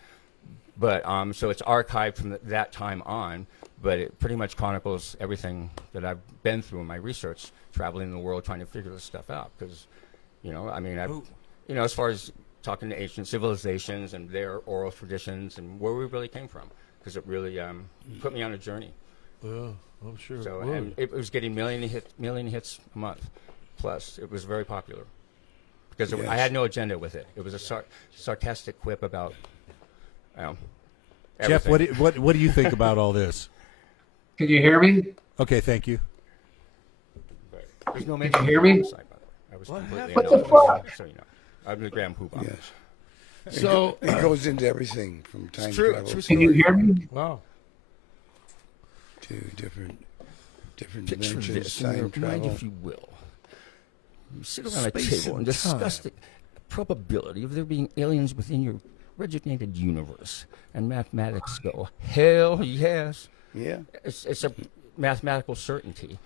But so it's archived from that time on, but it pretty much chronicles everything that I've been through in my research, traveling the world trying to figure this stuff out. Because, I mean, as far as talking to ancient civilizations and their oral traditions and where we really came from, because it really put me on a journey. I'm sure. So it would. and it was getting million hits a month, plus it was very popular because I Yes. had no agenda with it. It was a sarcastic quip about, Jeff, everything. what do you think about all this? Can you hear me? Okay, thank you. There's no Did you hear me? website, by the way. I was completely What the anonymous, fuck? so I'm the Graham Poobah. Yes. So, It goes into everything from time It's true. travel True Can you hear me? wow. to different Picture dimensions, this in time your mind, travel. if you will. You sit around a Space table and and discuss time. the probability of there being aliens within your originated universe, and mathematics go, hell yes. Yeah. It's a mathematical certainty.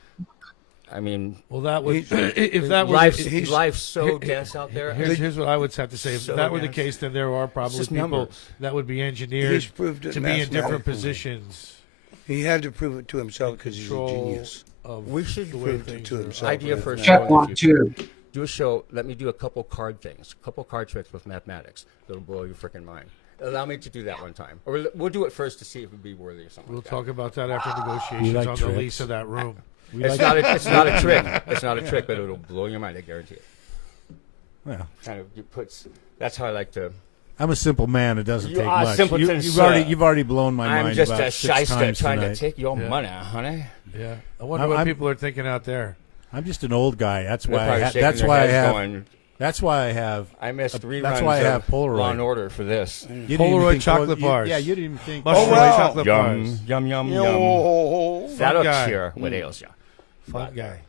I mean, Well, that would He's- if that were life's so dense out there. Here's what I would have to say. If So that were the dense. case, then there are probably just people numbers. that would be engineered He's proved it to be in different mathematically. positions. He had to prove it to himself because he's a Control genius. of We should the way prove it things to are. himself. Idea for a show. Check in the 1, future. 2. Do a show. Let me do a couple card things, a couple card tricks with mathematics. That'll blow your freaking mind. Allow me to do that one time, or we'll do it first to see if it'd be worthy or something. We'll like talk about that after negotiations like on tricks. the lease of that room. We that. It's not a trick. It's not a trick, but it'll blow your mind. I guarantee it. Well, Kind of it puts. That's how I like to. I'm a simple man. It doesn't You take are much. simpleton, You've sir. already blown my I'm mind just about a 6 shyster times trying tonight. to take your Yeah. money, honey. Yeah, I wonder what I'm- people are thinking out there. I'm just an old guy. That's They're why. probably shaking That's their why I heads have. going, That's why I have. I missed three That's runs why I of have Polaroid. Law and Order for this. You didn't even Polaroid think- chocolate you- bars. Yeah, you didn't even think. Mushroom wow. chocolate Yum, bars. yum, yum, yum. Oh, That'll guy. cure what ails you. Fun guy.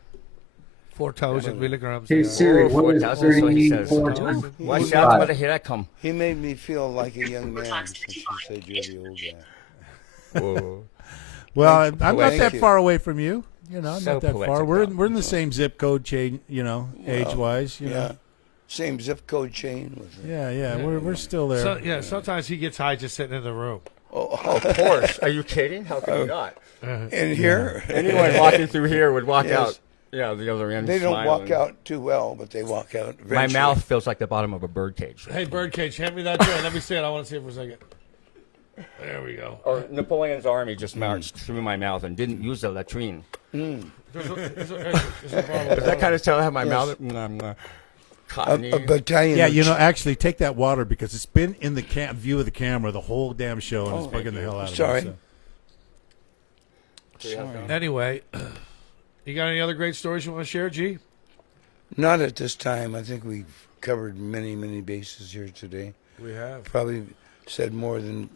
4,000 milligrams. Hey, Siri, Oh, what is 4,000, so he says. 34 times Watch out, 25? mother, here I come. he made me feel like a young man since you said you're the old guy. Whoa. Well, I'm Thank not that you. far away from you. You know, So not that poetic, far. We're though. we're in the same zip code chain. You know, age wise. You Yeah. know. Same zip code chain with it. Yeah. We're still there. So, yeah, sometimes he gets high just sitting in the room. Of course. Are you kidding? How could you not? In here, Anyone walking through here would walk Yes. out. Yeah, the other end. they don't walk smiling. out too well, but they walk out. My eventually. mouth feels like the bottom of a birdcage. Hey, Birdcage, hand me that joint. Let me see it. I want to see it for a second. There we go. Or Napoleon's army just marched through my mouth and didn't use the latrine. There's a Does that kind of tell how my mouth? Cottony. A battalion. Yeah, of you know, actually, take that water because it's been in the view of the camera the whole damn show, and it's bugging the hell out of Sorry. me. So. Anyway, you got any other great stories you want to share, G? Not at this time. I think we've covered many, many bases here today. We have. Probably said more than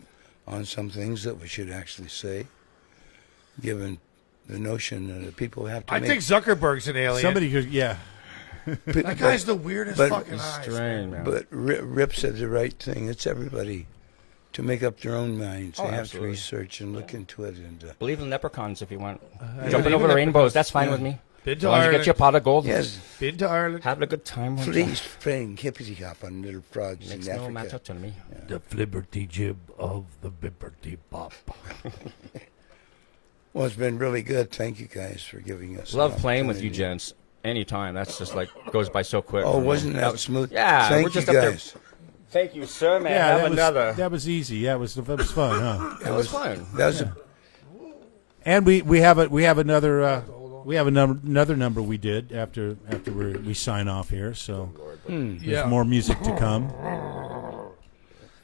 on some things that we should actually say, given the notion that people have to I make. think Zuckerberg's an alien. Somebody who, yeah. That guy's the weirdest but- fucking eyes. Strange, man. But Rip said the right thing. It's everybody to make up their own minds. They have absolutely. to research and look into it. And Believe in leprechauns if you want. yeah, Jumping even over leprechauns. rainbows, that's fine with me. Been As to long as you get Ireland. your pot of gold. yes, Been to Ireland. Having a good time. with please playing hippity hop on little frogs Makes in no Africa. matter to me. The flibberty jib of the bibberty bop. Well, it's been really good. Thank you guys for giving us. an Love playing with you, opportunity. gents. Anytime. That's just like goes by so quick. Oh, wasn't that smooth? Yeah, Thank we're just you up there. guys. Thank you, sir, man. Yeah, Have that was, another. that was easy. Yeah, that was fun, huh? It was fun. That was And we have another another number we did after we sign off here. So there's Yeah. more music to come.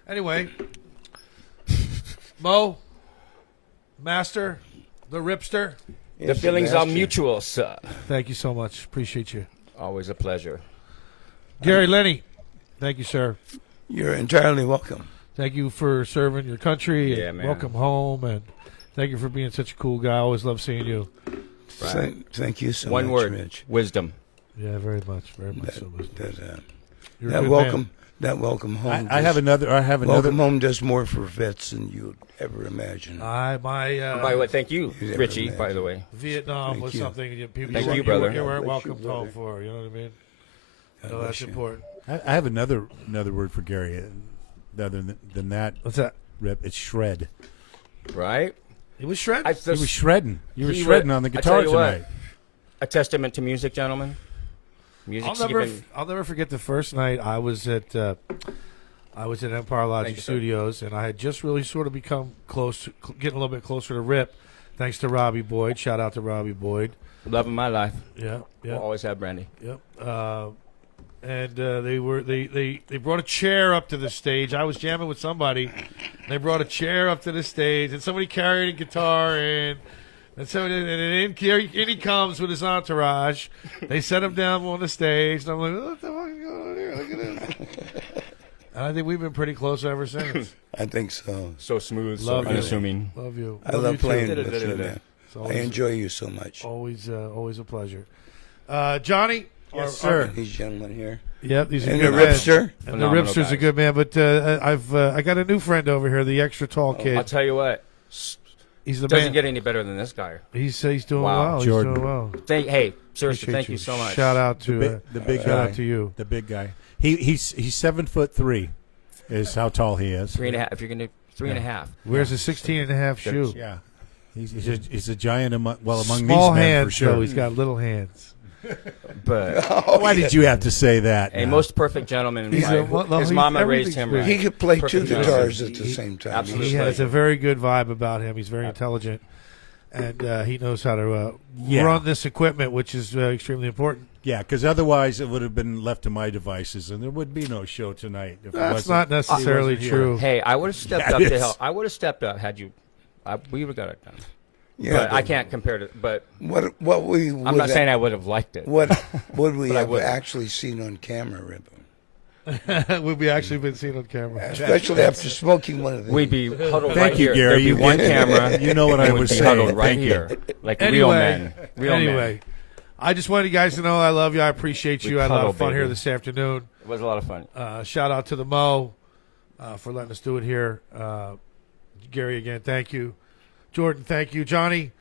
Anyway, Mo, Master, the Ripster, The feelings are master. mutual, sir. thank you so much. Appreciate you. Always a pleasure. Gary Lenny, thank you, sir. You're entirely welcome. Thank you for serving your country. Yeah, And man. welcome home, and thank you for being such a cool guy. I always love seeing you. Thank you so One much, word: Rich. wisdom. Yeah, very much so. That, You're a that good welcome. That welcome home. I have another. Welcome home does more for vets than you'd ever imagine. man. By the way, thank you, He's Richie. everywhere. By the way, Vietnam Thank was you. something people Thank weren't- you, brother. You weren't God bless you, welcomed home brother. for. You know what I mean? God So bless that's you. important. I have another word for Gary. Other than that, What's that? Rip, it's shred. right? It was shred. I You were just, shredding. You were He shredding wa- on the I tell guitar you what. tonight. a testament to music, gentlemen. Music's even. I'll never forget the first night I was at Empire Lodge Thank you, sir. Studios, and I had just really sort of become getting a little bit closer to Rip, thanks to Robbie Boyd. Shout out to Robbie Boyd. Love of my life. Yeah, yeah, Will always have Brandy. yep. And they brought a chair up to the stage. I was jamming with somebody. They brought a chair up to the stage, and somebody carried a guitar in. And so in he comes with his entourage. They set him down on the stage, and I'm like, what the fuck is going on here? Look at this. And I think we've been pretty close ever since. I think so. So smooth, Love so you. unassuming. Love you. I love you too. playing with you, man. It's I always, enjoy you so much. always a pleasure. Johnny, Yes, sir. These gentlemen here. Yep, he's a And good the man. Ripster. And the Phenomenal Ripster's a guys. good man, but I got a new friend over here, the extra tall kid. I'll tell you what. He's the Doesn't man. get any better than this guy. He's doing Wow. well. Jordan. He's doing well. Hey, seriously, Appreciate thank you so much. Shout out to The big shout guy. out to you. The big guy. He's 7'3" is how tall he is. 3.5. If you're gonna 3.5. Wears a 16.5 shoe. Yeah. He's a giant among Small these men hands, for sure. though. He's got little hands. But Why did you have to say that? a now? most perfect gentleman. in He's life. His mama raised him right. He could play Perfect two guy. guitars at the same time. Absolutely. He has a very good vibe about him. He's very intelligent, and he knows how to Yeah. run this equipment, which is extremely important. Yeah, because otherwise it would have been left to my devices, and there would be no show tonight. If it That's wasn't- not necessarily he wasn't true. Hey, I would have stepped Yeah, up it to is. help. I would have stepped up had you. We would have got it done. Yeah, But I can't compare to. But What we I'm would not saying I would have liked it. what would we But I have would. actually seen on camera, Rip? We've actually been seen on camera. Especially after smoking one of these. We'd be huddled Thank right you, here. Gary. There'd be You one get- camera. You know what I and we'd was be saying. huddled right Thank you. here, like real men. Real anyway, men. I just wanted you guys to know I love you. I appreciate you. We I had a lot of cuddle, fun here baby. this afternoon. It was a lot of fun. Shout out to the Mo for letting us do it here. Gary, again, thank you. Jordan, thank you. Johnny,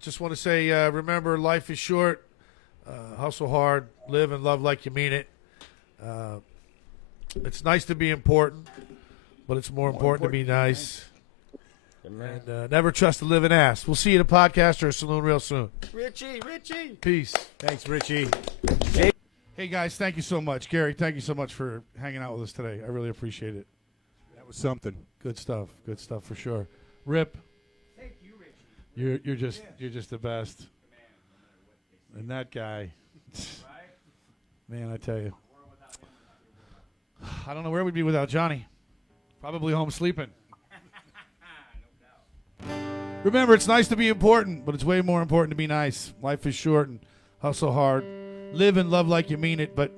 just want to say, remember, life is short. Hustle hard. Live and love like you mean it. It's nice to be important, but it's more important to be nice. And never trust a living ass. We'll see you at a podcast or a saloon real soon. Richie. Peace. Thanks, Richie. Hey, guys, thank you so much. Gary, thank you so much for hanging out with us today. I really appreciate it. That was something. Good stuff. Good stuff for sure. Rip. Thank you, Richie. You're just the best. And that guy, man, I tell you, I don't know where we'd be without Johnny. Probably home sleeping. Remember, it's nice to be important, but it's way more important to be nice. Life is short and hustle hard. Live and love like you mean it, but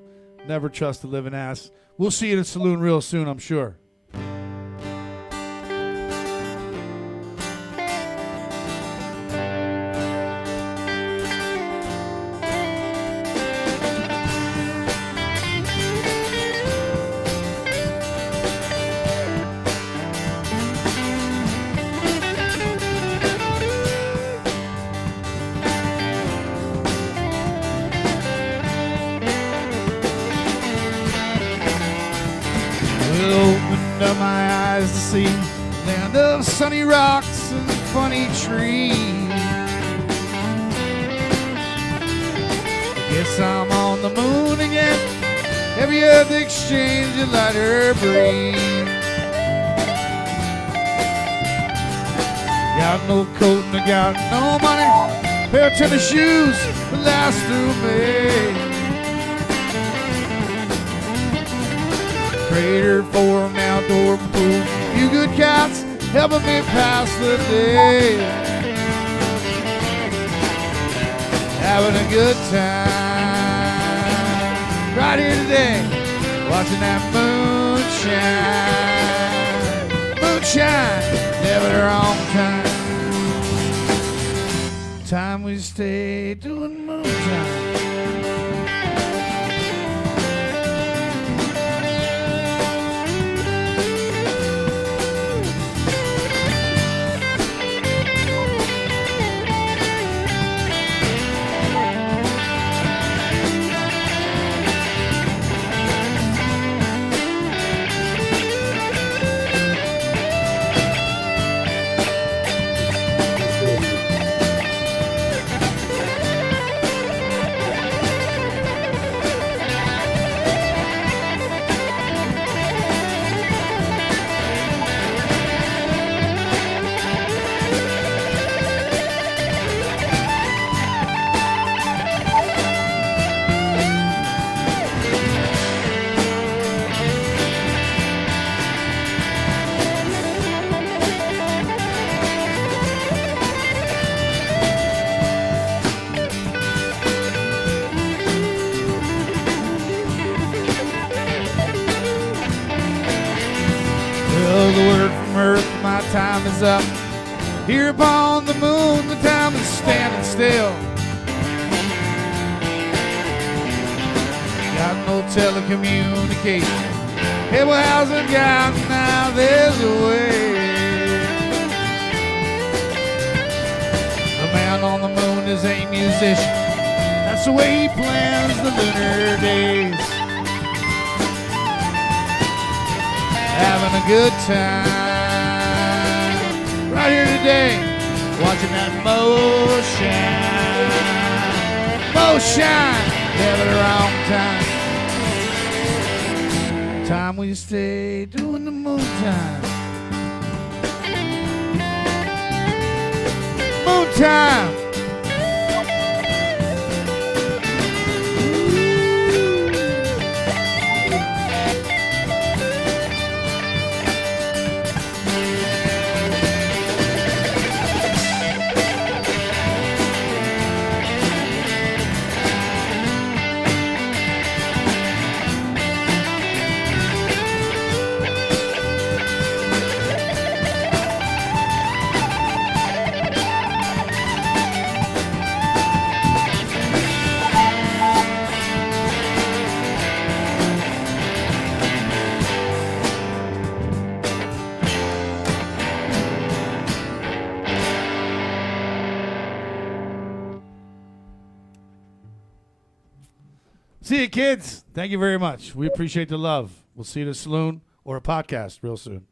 never trust a living ass. We'll see you at a saloon real soon, I'm sure. Well, opened up my eyes to see land of sunny rocks and funny trees. Guess I'm on the moon again. Every earth exchange a lighter breeze. Got no coat and I got no money. Pair of tennis shoes that last through me. Crater for an outdoor pool. You good cats helping me pass the day. Having a good time right here today. Watching that moonshine. Moonshine, never the wrong time. Time we stay doing moonshine. Well, the word from earth, my time is up. Here upon the moon, the time is standing still. no telecommunication. Hey, well, how's it gone now? There's a way. The man on the moon is a musician. That's the way he plans the lunar days. Having a good time right here today, watching that motion, never the wrong time. Time we stay doing the moon time. Moon time. See you, kids. Thank you very much. We appreciate the love. We'll see you at a saloon or a podcast real soon.